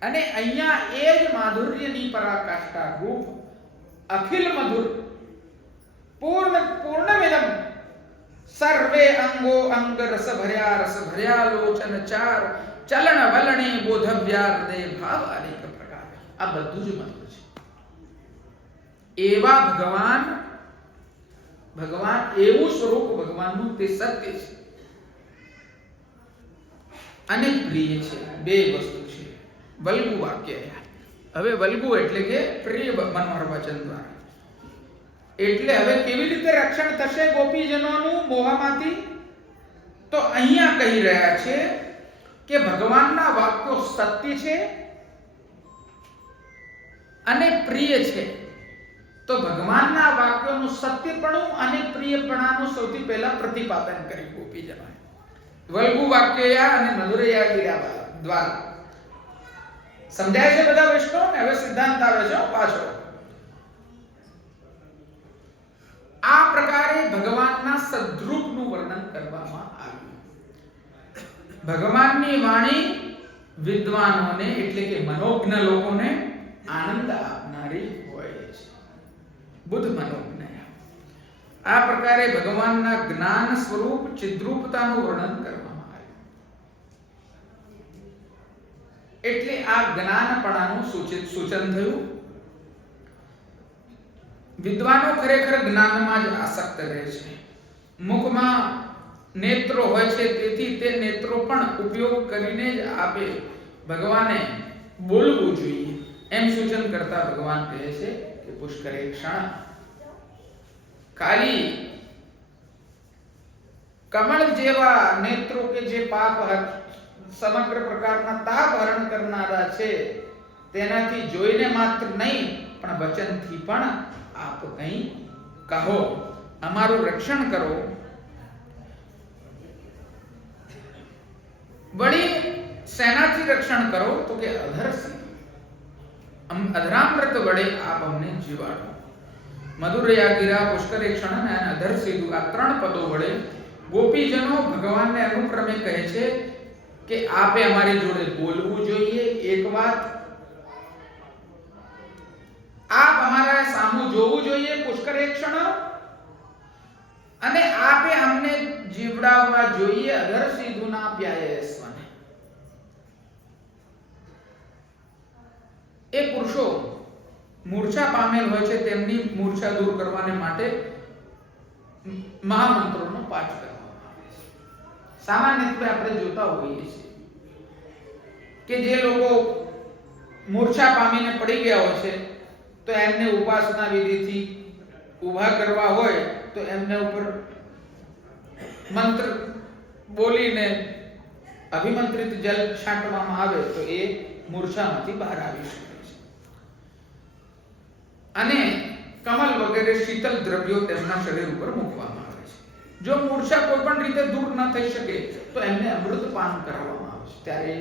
અને અહીંયા એ જ માધુર્યની પરાકાષ્ઠા રૂપ અખિલ મધુર પૂર્ણમિદમ સર્વે અંગો અંગ રસ ભર્યા લોચન ચાર ચલણ વલણી બોધવ્યા હૃદય ભાવ અનેક પ્રકાર. આ બધું જ મધુર છે. એવા ભગવાન એવું સ્વરૂપ ભગવાનનું તે સત્ય છે અને પ્રિય છે. બે વસ્તુ છે. વલ્ગુ વાક્ય. હવે વલ્ગુ એટલે કે પ્રિય મનોહર વચન દ્વારા. એટલે હવે કેવી રીતે રક્ષણ થશે ગોપીજનોનું મોહમાંથી? તો અહીંયા કહી રહ્યા છે કે ભગવાનના વાક્યો સત્ય છે અને પ્રિય છે. તો ભગવાનના વાક્યોનું સત્યપણું અને પ્રિયપણાનું સૌથી પહેલા પ્રતિપાદન કરી ગોપીજનો વલ્ગુ વાક્યયા અને મધુરયા ગીરા દ્વારા. સમજાય છે બધા વૈષ્ણવ? હવે સિદ્ધાંત આવે છે પાછો. આ પ્રકારે ભગવાનના સદ્રૂપનું વર્ણન કરવામાં આવ્યું. ભગવાનની વાણી વિદ્વાનોને એટલે કે મનોજ્ઞ લોકોને આનંદ આપનારી હોય છે. બુદ્ધ મનોજ્ઞ. આ પ્રકારે ભગવાનના જ્ઞાન સ્વરૂપ ચિદ્રૂપતાનું વર્ણન કરવામાં આવ્યું. એટલે આ જ્ઞાનપણાનું સૂચન થયું. વિદ્વાનો ખરેખર જ્ઞાનમાં જ આસક્ત રહે છે. મુખમાં નેત્રો હોય છે, તેથી તે નેત્રો પણ ઉપયોગ કરીને જ આપે ભગવાને બોલવું જોઈએ એમ સૂચન કરતા ભગવાન કહે છે કે પુષ્કરે ક્ષણ ખાલી કમળ જેવા નેત્રો કે જે પાપ સમગ્ર પ્રકારના તાપ હરણ કરનારા છે તેનાથી જોઈને માત્ર નહીં પણ વચનથી પણ આપ કંઈ કહો, અમારું રક્ષણ કરો. વળી સેનાથી રક્ષણ કરો તો કે અધરથી અધરામૃત વડે આપ અમને જીવાડો. મધુરયા ગિરા પુષ્કરે ક્ષણ અને અધર સીધું આ ત્રણ પદો વડે ગોપીજનો ભગવાનને અનુક્રમે કહે છે કે આપે અમારી જોડે બોલવું જોઈએ એક વાત, આપ અમારા સામું જોવું જોઈએ પુષ્કરે ક્ષણ, અને આપે અમને જીવડાવવા જોઈએ અધર સીધું ના પ્યાયસ્વને. એ પુરુષો મૂર્છા પામેલ હોય છે તેમની મૂર્છા દૂર કરવાને માટે મહામંત્રોનો પાઠ કરવામાં આવે છે. સામાન્ય રીતે આપણે જોતા હોઈએ છીએ કે જે લોકો મૂર્છા પામીને પડી ગયા હોય છે તો એમને ઉપાસના વિધિથી ઊભા કરવા હોય તો એમને ઉપર મંત્ર બોલીને અભિમંત્રિત જલ છાંટવામાં આવે તો એ મૂર્છામાંથી બહાર આવી શકે છે. અને કમલ વગેરે શીતલ દ્રવ્યો તેમના શરીર ઉપર મૂકવામાં આવે છે. જો મૂર્છા કોઈ પણ રીતે દૂર ન થઈ શકે તો એમને અમૃત પાન કરાવવામાં આવે છે, ત્યારે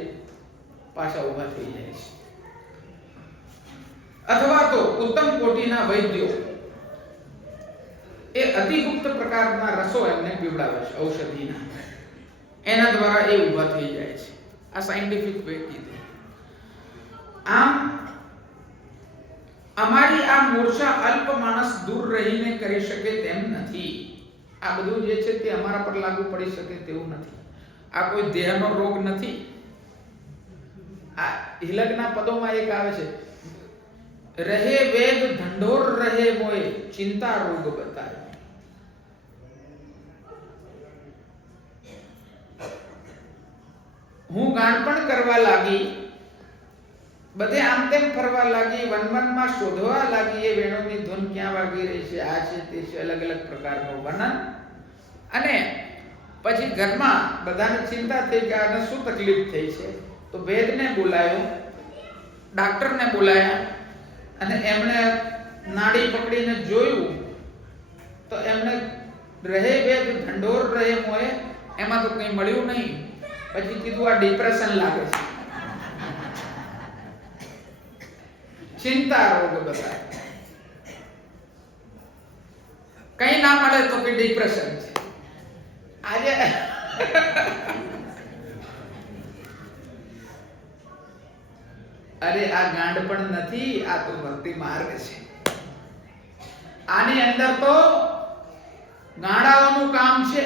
પાછા ઊભા થઈ જાય છે. અથવા તો ઉત્તમ કોટીના વૈદ્યો એ અતિગુપ્ત પ્રકારના રસો એમને પીવડાવે છે ઔષધિના, એના દ્વારા એ ઊભા થઈ જાય છે. આ સાયન્ટિફિક વે કીધી. આમ અમારી આ મૂર્છા અલ્પ માણસ દૂર રહીને કરી શકે તેમ નથી. આ બધું જે છે તે અમારા પર લાગુ પડી શકે તેવું નથી. આ કોઈ દેહનો રોગ નથી. આ હિલકના પદોમાં એક આવે છે, રહે વેદ ઢંઢોર રહે મોય ચિંતા રોગ બતાય. હું ગાણપણ કરવા લાગી, બધે આમ તેમ ફરવા લાગી, વનવનમાં શોધવા લાગી એ વેણુની ધૂન ક્યાં વાગી રહી છે, આ છે તે છે, અલગ અલગ પ્રકારનું વર્ણન. અને પછી ઘરમાં બધાને ચિંતા થઈ કે આને શું તકલીફ થઈ છે, તો વેદને બોલાયો, ડાક્ટરને બોલાયા, અને એમણે નાડી પકડીને જોયું તો એમને રહે વેદ ઢંઢોર રહે મોય એમાં તો કંઈ મળ્યું નહીં. પછી કીધું આ ડિપ્રેશન લાગે છે. ચિંતા રોગ બતાવે. કઈ ના મળે તો કે ડિપ્રેશન છે. આજે અરે આ ગાંડ પણ નથી, આ તો ભક્તિ માર્ગ છે. આની અંદર તો ગાંડાઓનું કામ છે.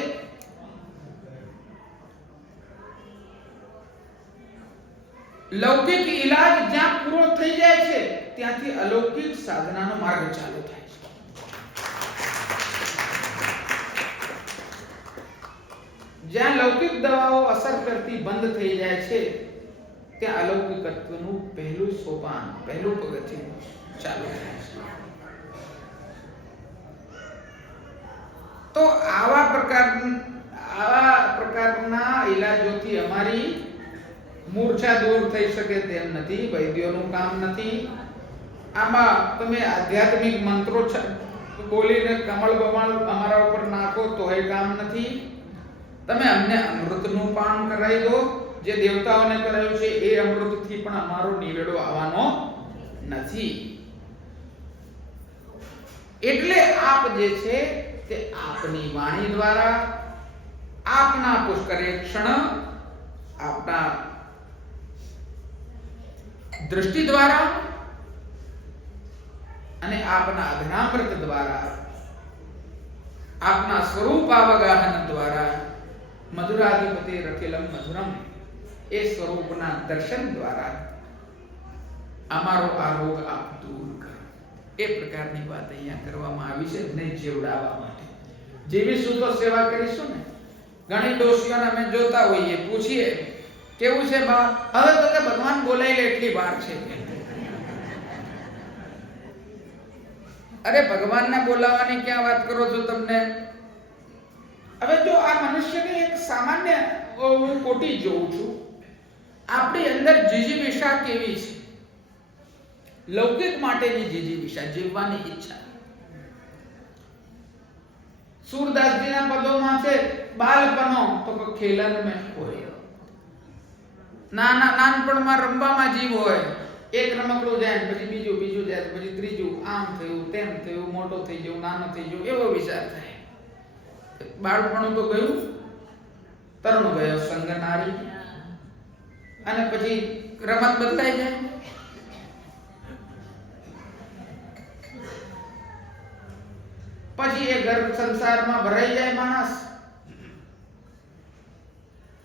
લૌકિક ઈલાજ જ્યાં પૂરો થઈ જાય છે ત્યાંથી અલૌકિક સાધનાનો માર્ગ ચાલુ થાય છે. જ્યાં લૌકિક દવાઓ અસર કરતી બંધ થઈ જાય છે ત્યાં અલૌકિકત્વનું પહેલું સોપાન, પહેલું પગથિયું ચાલુ થાય છે. તો આવા પ્રકારના ઈલાજોથી અમારી મૂર્છા દૂર થઈ શકે તેમ નથી. વૈદ્યોનું કામ નથી. આમાં તમે આધ્યાત્મિક મંત્રો બોલીને કમળ બમળ અમારા ઉપર નાખો તો એ કામ નથી. તમે અમને અમૃતનું પાન કરાવી દો, જે દેવતાઓને કરાયું છે એ અમૃતથી પણ અમારો નિવેડો આવવાનો નથી. એટલે આપ જે છે તે આપની વાણી દ્વારા, આપના પુષ્કરેક્ષણ, આપના દૃષ્ટિ દ્વારા અને આપના અઘનામૃત દ્વારા, આપના સ્વરૂપાવગાહન દ્વારા, મધુરાધિપતિ રખિલમ મધુરમ એ સ્વરૂપના દર્શન દ્વારા અમારો આ રોગ આપ દૂર કરો. એ પ્રકારની વાત અહીંયા કરવામાં આવી છે, ને જેવડાવવા માટે. જીવીશું તો સેવા કરીશું ને. ઘણી ડોશીઓને અમે જોતા હોઈએ, પૂછીએ કેવું છે બા, હવે તો કે ભગવાન બોલાય લે એટલી વાર છે. અરે ભગવાનને બોલાવવાની ક્યાં વાત કરો છો તમને? હવે જો આ મનુષ્યની એક સામાન્ય હું કોટી જોઉં છું, આપણી અંદર જીજીવિષા કેવી છે? લૌકિક માટેની જીજીવિષા, જીવવાની ઈચ્છા. सूरदासजीના પદોમાં છે બાલપનો તો ખેલન મેં હોય. નાનપણમાં રમવામાં જીવ હોય. એક રમકડું જાય પછી બીજું જાય પછી ત્રીજું, આમ થયું તેમ થયું, મોટો થઈ ગયો નાનો થઈ ગયો, એવો વિચાર થાય. બાળપણું તો ગયું, તરુણ ગયો સંગ નારી, અને પછી રમત બદલાઈ જાય. પછી એ ઘર સંસારમાં ભરાઈ જાય માણસ.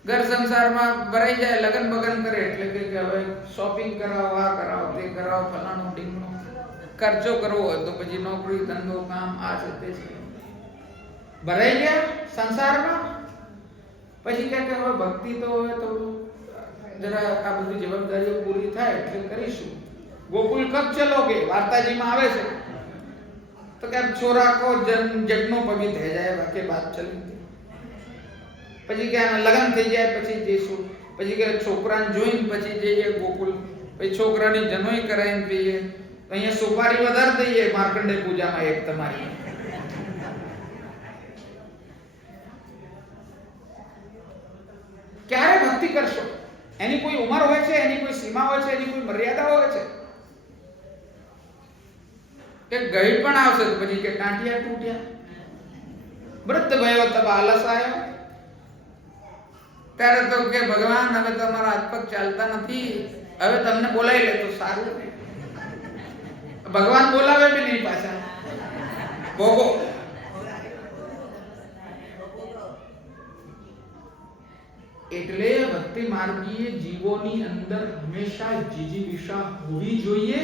ઘર સંસારમાં ભરાઈ જાય, લગન બગન કરે એટલે કે હવે શોપિંગ કરાવો, આ કરાવો, તે કરાવો, ફલાણું ઢીંગણું. ખર્ચો કરવો હોય તો પછી નોકરી ધંધો કામ આ છે તે છે. ભરાઈ ગયા સંસારમાં. પછી કે હવે ભક્તિ તો હવે તો જરા આ બધી જવાબદારીઓ પૂરી થાય એટલે કરીશું. ગોકુલ કબ ચલોગે વાર્તાજીમાં આવે છે. तो क्या छोरा को जगनो पगी થઈ જાય, બાકી બાત ચલી. પછી કે લગન થઈ જાય પછી જઈશું. પછી કે છોકરાને જોઈને પછી જઈએ ગોકુલ. પછી છોકરાની જનોઈ કરાઈને જઈએ. અહીંયા સુપારી વધારે દઈએ માર્કંડે પૂજામાં એક તમારી. ક્યારે ભક્તિ કરશો? એની કોઈ ઉંમર હોય છે, એની કોઈ સીમા હોય છે, એની કોઈ મર્યાદા હોય છે? કે ગઈ પણ આવશે તો પછી કે કાંઠિયા તૂટ્યા. વૃદ્ધ ભયો તબ આલસ આવ્યો. ત્યારે તો કે ભગવાન હવે તમારા હાથ પગ ચાલતા નથી, હવે તમને બોલાવી લે તો સારું. ભગવાન બોલાવે બી નહીં પાછા. ભોગો. એટલે ભક્તિ માર્ગીય જીવોની અંદર હંમેશા જીજીવિષા હોવી જોઈએ,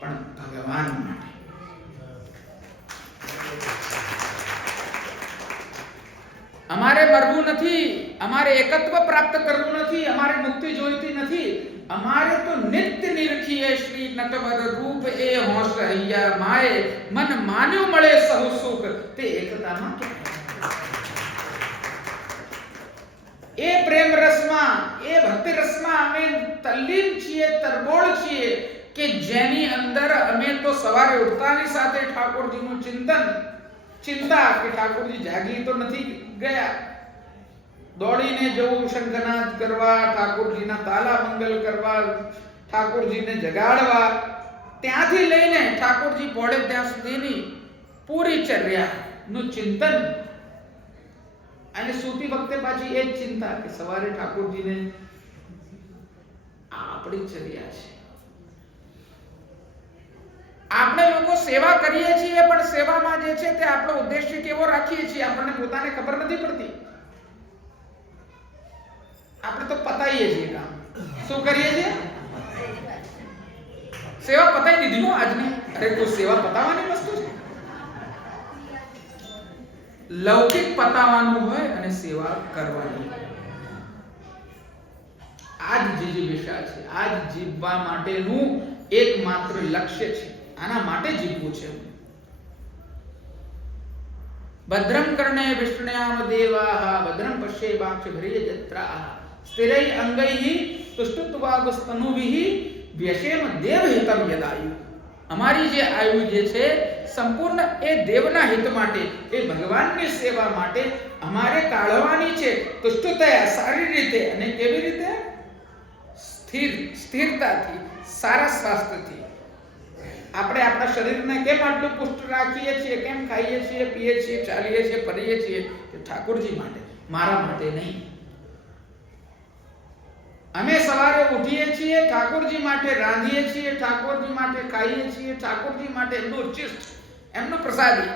પણ ભગવાન માટે. અમારે મરવું નથી, અમારે એકત્વ પ્રાપ્ત કરવું નથી, અમારે મુક્તિ જોઈતી નથી. અમારે તો નિત્ય નિરખીએ શ્રી નટવર રૂપ એ હોશ હૈયા માએ મન માન્યું મળે સહુ સુખ તે એકતામાં એ પ્રેમ રસમાં, એ ભક્તિ રસમાં અમે તલ્લીન છીએ, તરબોળ છીએ કે જેની અંદર અમે તો સવારે ઉઠતાની સાથે ઠાકોરજીનું ચિંતા કે ઠાકોરજી જાગી તો નથી ગયા. દોડીને જવું શંખનાદ કરવા, ઠાકોરજીના તાલા મંગલ કરવા, ઠાકોરજીને જગાડવા, ત્યાંથી લઈને ઠાકોરજી પોળે ત્યાં સુધીની પૂરી ચર્યાનું ચિંતન, અને સૂતી વખતે પાછી એ જ ચિંતા કે સવારે ઠાકોરજીને આપણી ચર્યા છે. આપણે લોકો સેવા કરીએ છીએ, પણ સેવામાં જે છે તે આપણો ઉદ્દેશ્ય કેવો રાખીએ છીએ આપણને પોતાને ખબર નથી પડતી. આપણે તો પતાઈએ છીએ કામ. શું કરીએ છીએ? સેવા પતાઈ દીધી હો આજની. અરે કોઈ સેવા પતાવવાની વસ્તુ છે? લૌકિક પતાવવાનું હોય અને સેવા કરવાની. આજ જીવિકા છે, આજ જીવવા માટેનું એકમાત્ર લક્ષ્ય છે. આના માટે જીવવું છે. ભદ્રમ કર્ણે વિષ્ણુયામ દેવાઃ ભદ્રમ પશ્યેમાક્ષભર્ય જત્રાઃ સ્થિરૈ અંગૈઃ તુષ્ટુત્વાગસ્તનુભિઃ વ્યશેમ દેવહિતમ યદાયુ. અમારી જે આયુ જે છે સંપૂર્ણ એ દેવના હિત માટે, એ ભગવાનની સેવા માટે અમારે કાઢવાની છે. તુષ્ટતયા સારી રીતે, અને કેવી રીતે? સ્થિરતાથી, સારા સ્વાસ્થ્યથી. આપણે આપણા શરીરને કેમ આટલું પુષ્ટ રાખીએ છીએ, કેમ ખાઈએ છીએ, પીએ છીએ, ચાલીએ છીએ, ફરીએ છીએ? કે ઠાકોરજી માટે, મારા માટે નહીં. અમે સવારે ઉઠીએ છીએ, ઠાકોરજી માટે રાંધીએ છીએ, ઠાકોરજી માટે ખાઈએ છીએ, ઠાકોરજી માટે એમનું ઉચ્ચિષ્ટ, એમનું પ્રસાદી.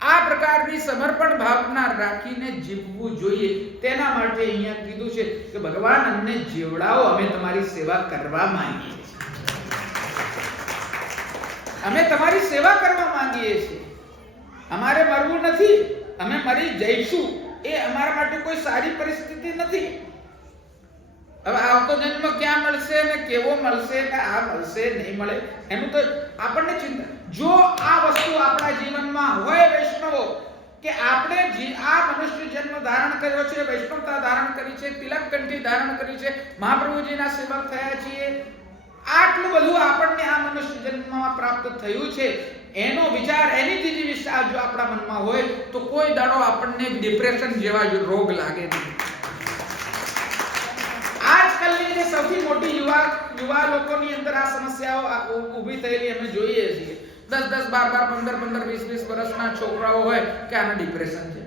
આ પ્રકારની સમર્પણ ભાવના રાખીને જીવવું જોઈએ. તેના માટે અહીંયા કીધું છે કે ભગવાન અમને જીવડાવો, અમે તમારી સેવા કરવા માંગીએ છીએ. અમે તમારી સેવા કરવા માંગીએ છીએ. અમારે મરવું નથી, અમે મરી જઈશું. એ અમારા માટે કોઈ સારી પરિસ્થિતિ નથી. હવે આવતો જન્મ ક્યાં મળશે ને કેવો મળશે ને આ મળશે નહીં મળે એનું તો આપણને ચિંતા. જો આ વસ્તુ આપણા જીવનમાં હોય વૈષ્ણવો, કે આપણે આ મનુષ્ય જન્મ ધારણ કર્યો છે, વૈષ્ણવતા ધારણ કરી છે, તિલક કંઠી ધારણ કરી છે, મહાપ્રભુજીના સેવક થયા છીએ, આટલું બધું આપણને આ મનુષ્ય જન્મમાં પ્રાપ્ત થયું છે, એનો વિચાર, એની જીજીવિષા જો આપણા મનમાં હોય તો કોઈ દાડો આપણને ડિપ્રેશન જેવા રોગ લાગે નહીં. આજકાલની જે સૌથી મોટી યુવા લોકોની અંદર આ સમસ્યાઓ ઊભી થયેલી અમે જોઈએ છીએ. 10 12 15 20 વર્ષના છોકરાઓ હોય કે આને ડિપ્રેશન છે.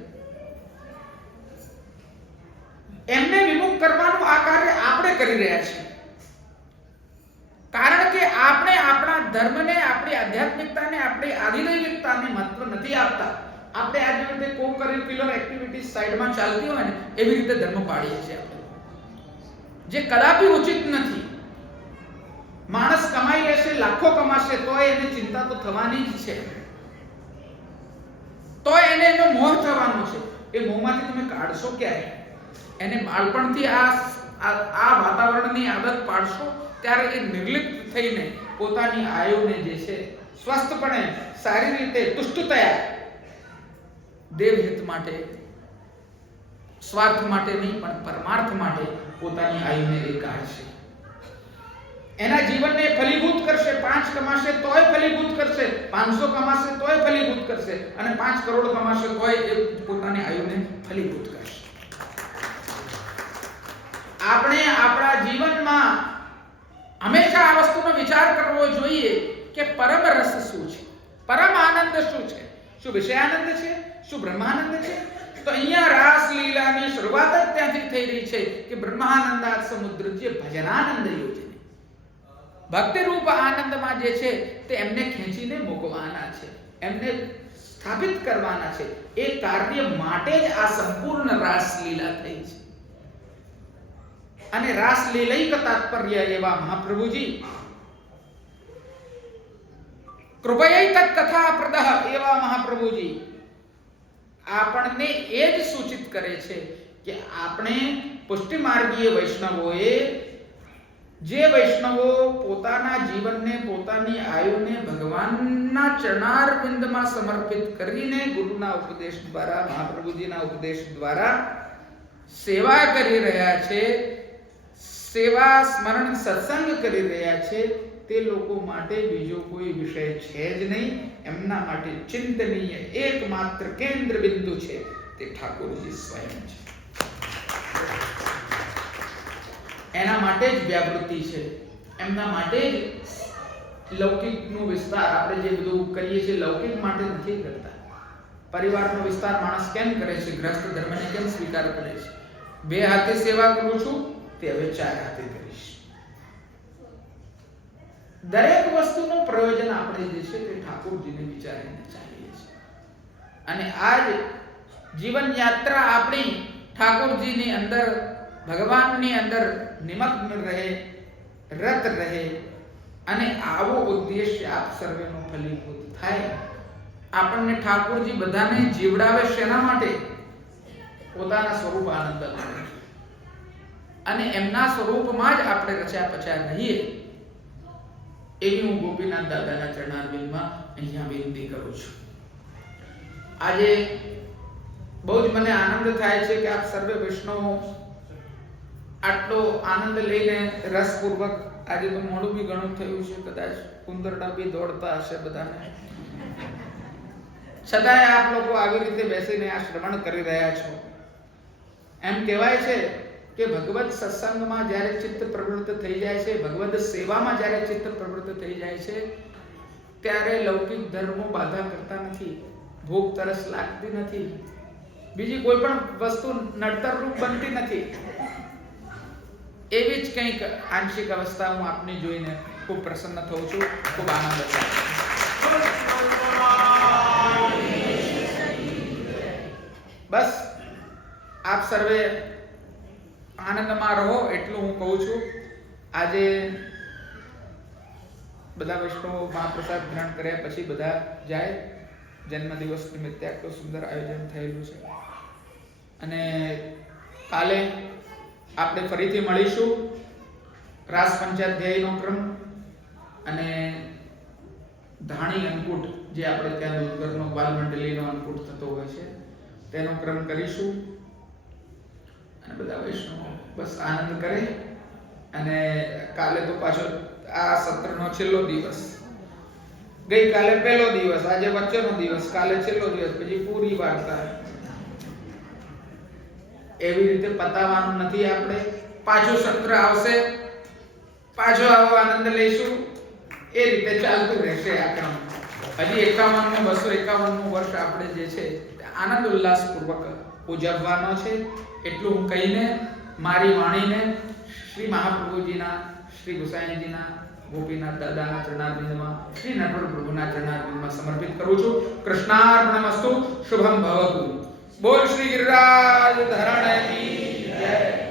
એમને વિમુખ કરવાનું આ કાર્ય આપણે કરી રહ્યા છીએ. કારણ કે આપણે આપણા ધર્મને, આપણી આધ્યાત્મિકતાને, આપણી આધિદૈવિકતાને મહત્વ નથી આપતા. આપણે આ જે રીતે કો-કરિક્યુલર એક્ટિવિટીઝ સાઈડમાં ચાલતી હોય ને એવી રીતે ધર્મ પાડીએ છીએ આપણે, જે કદાપી ઉચિત નથી. માણસ કમાઈ લેશે, લાખો કમાશે, તો એને ચિંતા તો થવાની જ છે, તો એને એનો મોહ થવાનો છે. એ મોહમાંથી તમે કાઢશો ક્યારે? એને બાળપણથી આ વાતાવરણની આદત પાડશો ત્યારે એ નિર્લિપ્ત થઈને પોતાની આયુને જે છે સ્વસ્થપણે, સારી રીતે, તુષ્ટતયા દેવહિત માટે, સ્વાર્થ માટે નહીં પણ પરમાર્થ માટે પોતાની આયુને એ કાઢશે. એના જીવનને ફલીભૂત કરશે. 5 કમાશે તોય ફલીભૂત કરશે, 500 કમાશે તોય ફલીભૂત કરશે, અને 5 કરોડ કમાશે તોય એ પોતાની આયુને ફલીભૂત કરશે. આપણે આપણા જીવનમાં હંમેશા આ વસ્તુનો વિચાર કરવો જોઈએ કે પરમ રસ શું છે, પરમ આનંદ શું છે? શું વિષયાનંદ છે? શું બ્રહ્માનંદ છે? તો અહીંયા રાસલીલાની શરૂઆત જ ત્યાંથી થઈ રહી છે કે બ્રહ્માનંદાત સમુદ્ર જે ભજનાનંદ યોજને, ભક્તિ રૂપ આનંદમાં જે છે તે એમને ખેંચીને મૂકવાના છે, એમને સ્થાપિત કરવાના છે. એ કાર્ય માટે જ આ સંપૂર્ણ રાસલીલા થઈ છે. અને રાસલીલૈક તાત્પર્ય એવા મહાપ્રભુજી, કૃપયૈક કથા પ્રદહ એવા મહાપ્રભુજી આપણને એ જ સૂચિત કરે છે કે આપણે પુષ્ટિ માર્ગીય વૈષ્ણવોએ, જે વૈષ્ણવો પોતાના જીવનને, પોતાની આયુને ભગવાનના ચરણારવિંદમાં સમર્પિત કરીને ગુરુના ઉપદેશ દ્વારા, મહાપ્રભુજીના ઉપદેશ દ્વારા સેવા કરી રહ્યા છે, સેવા સ્મરણ સત્સંગ કરી રહ્યા છે, તે લોકો માટે બીજો કોઈ વિષય છે જ નહીં. એમના માટે ચિંતનીય એકમાત્ર કેન્દ્ર બિંદુ છે તે ઠાકોરજી સ્વયં છે. એના માટે જ વ્યાવૃત્તિ છે, એમના માટે જ લૌકિકનો વિસ્તાર આપણે જે બધું કરીએ છીએ લૌકિક માટે નથી કરતા. પરિવારનો વિસ્તાર માણસ કેમ કરે છે, ગ્રસ્ત ધર્મને કેમ સ્વીકાર કરે છે? 2 હાથે સેવા કરું છું તે હવે 4 હાથે કરીશ. દરેક વસ્તુનું પ્રયોજન આપણે જે છે તે ઠાકોરજીને વિચારીને ચાલીએ છીએ. અને આજ જીવન યાત્રા આપણી ઠાકોરજીની અંદર, ભગવાનની અંદર નિમગ્ન રહે, રત રહે અને આવો ઉદ્દેશ્ય આપ સર્વેનો ફલીભૂત થાય. આપણને ઠાકોરજી બધાને જીવડાવે શેના માટે? પોતાના સ્વરૂપ આનંદ આપે અને એમના સ્વરૂપમાં જ આપણે રચ્યા પચ્યા રહીએ એવી હું ગોપીનાથ દાદાના ચરણારવિંદમાં અહીંયા વિનંતી કરું છું. આજે બહુ જ મને આનંદ થાય છે કે આપ સર્વે વૈષ્ણવો આટલો આનંદ લઈને રસપૂર્વક, આજે તો મોડું બી ઘણું થયું છે, કદાચ કુંદરડા બી દોડતા હશે બધાને, છતાંય આપ લોકો આવી રીતે બેસીને આ શ્રવણ કરી રહ્યા છો. એમ કહેવાય છે કે ભગવત સત્સંગમાં જ્યારે ચિત્ત પ્રવૃત્ત થઈ જાય છે, ભગવત સેવામાં જ્યારે ચિત્ત પ્રવૃત્ત થઈ જાય છે, ત્યારે લૌકિક ધર્મો બાધા કરતા નથી, ભૂખ તરસ લાગતી નથી, બીજી કોઈ પણ વસ્તુ નડતરરૂપ બનતી નથી. એવી જ કંઈક આંશિક અવસ્થા હું આપને જોઈને ખૂબ પ્રસન્ન થઉં છું, ખૂબ આનંદ થાય. બસ આપ સર્વે આનંદમાં રહો એટલું હું કહું છું. આજે બધા વૈષ્ણવો મહાપ્રસાદ ગ્રહણ કર્યા પછી બધા જાય. જન્મદિવસ નિમિત્તે આટલું સુંદર આયોજન થયેલું છે અને કાલે આપણે ફરીથી મળીશું. રાસ પંચાધ્યાયનો ક્રમ અને ધાણી અંકુટ, જે આપણે ત્યાં દૂધગરનો બાલમંડલીનો અંકુટ થતો હોય છે, તેનો ક્રમ કરીશું. અને બધા વૈષ્ણવો બસ આનંદ કરે. અને કાલે તો પાછો આ સત્રનો છેલ્લો દિવસ, ગઈકાલે પહેલો દિવસ, આજે વચ્ચેનો દિવસ, કાલે છેલ્લો દિવસ, પછી પૂરી વાર્તા. એવી રીતે પતાવવાનું નથી. આપણે પાછું સત્ર આવશે, પાછો આવો આનંદ લઈશું, એ રીતે ચાલતું રહેશે આ ક્રમ. હજી 51મું 251મું વર્ષ આપણે જે છે આનંદ ઉલ્લાસ પૂર્વક ઉજવવાનો છે. એટલું હું કહીને મારી વાણીને શ્રી મહાપ્રભુજીના, શ્રી ગુસાઈજીના, ગોપીનાથ દાદાના ચરણારવિંદમાં, શ્રી નટવર પ્રભુના ચરણારવિંદમાં સમર્પિત કરું છું. કૃષ્ણાર્પણમસ્તુ. શુભમ ભવતુ. બોલ શ્રી ગિરિરાજ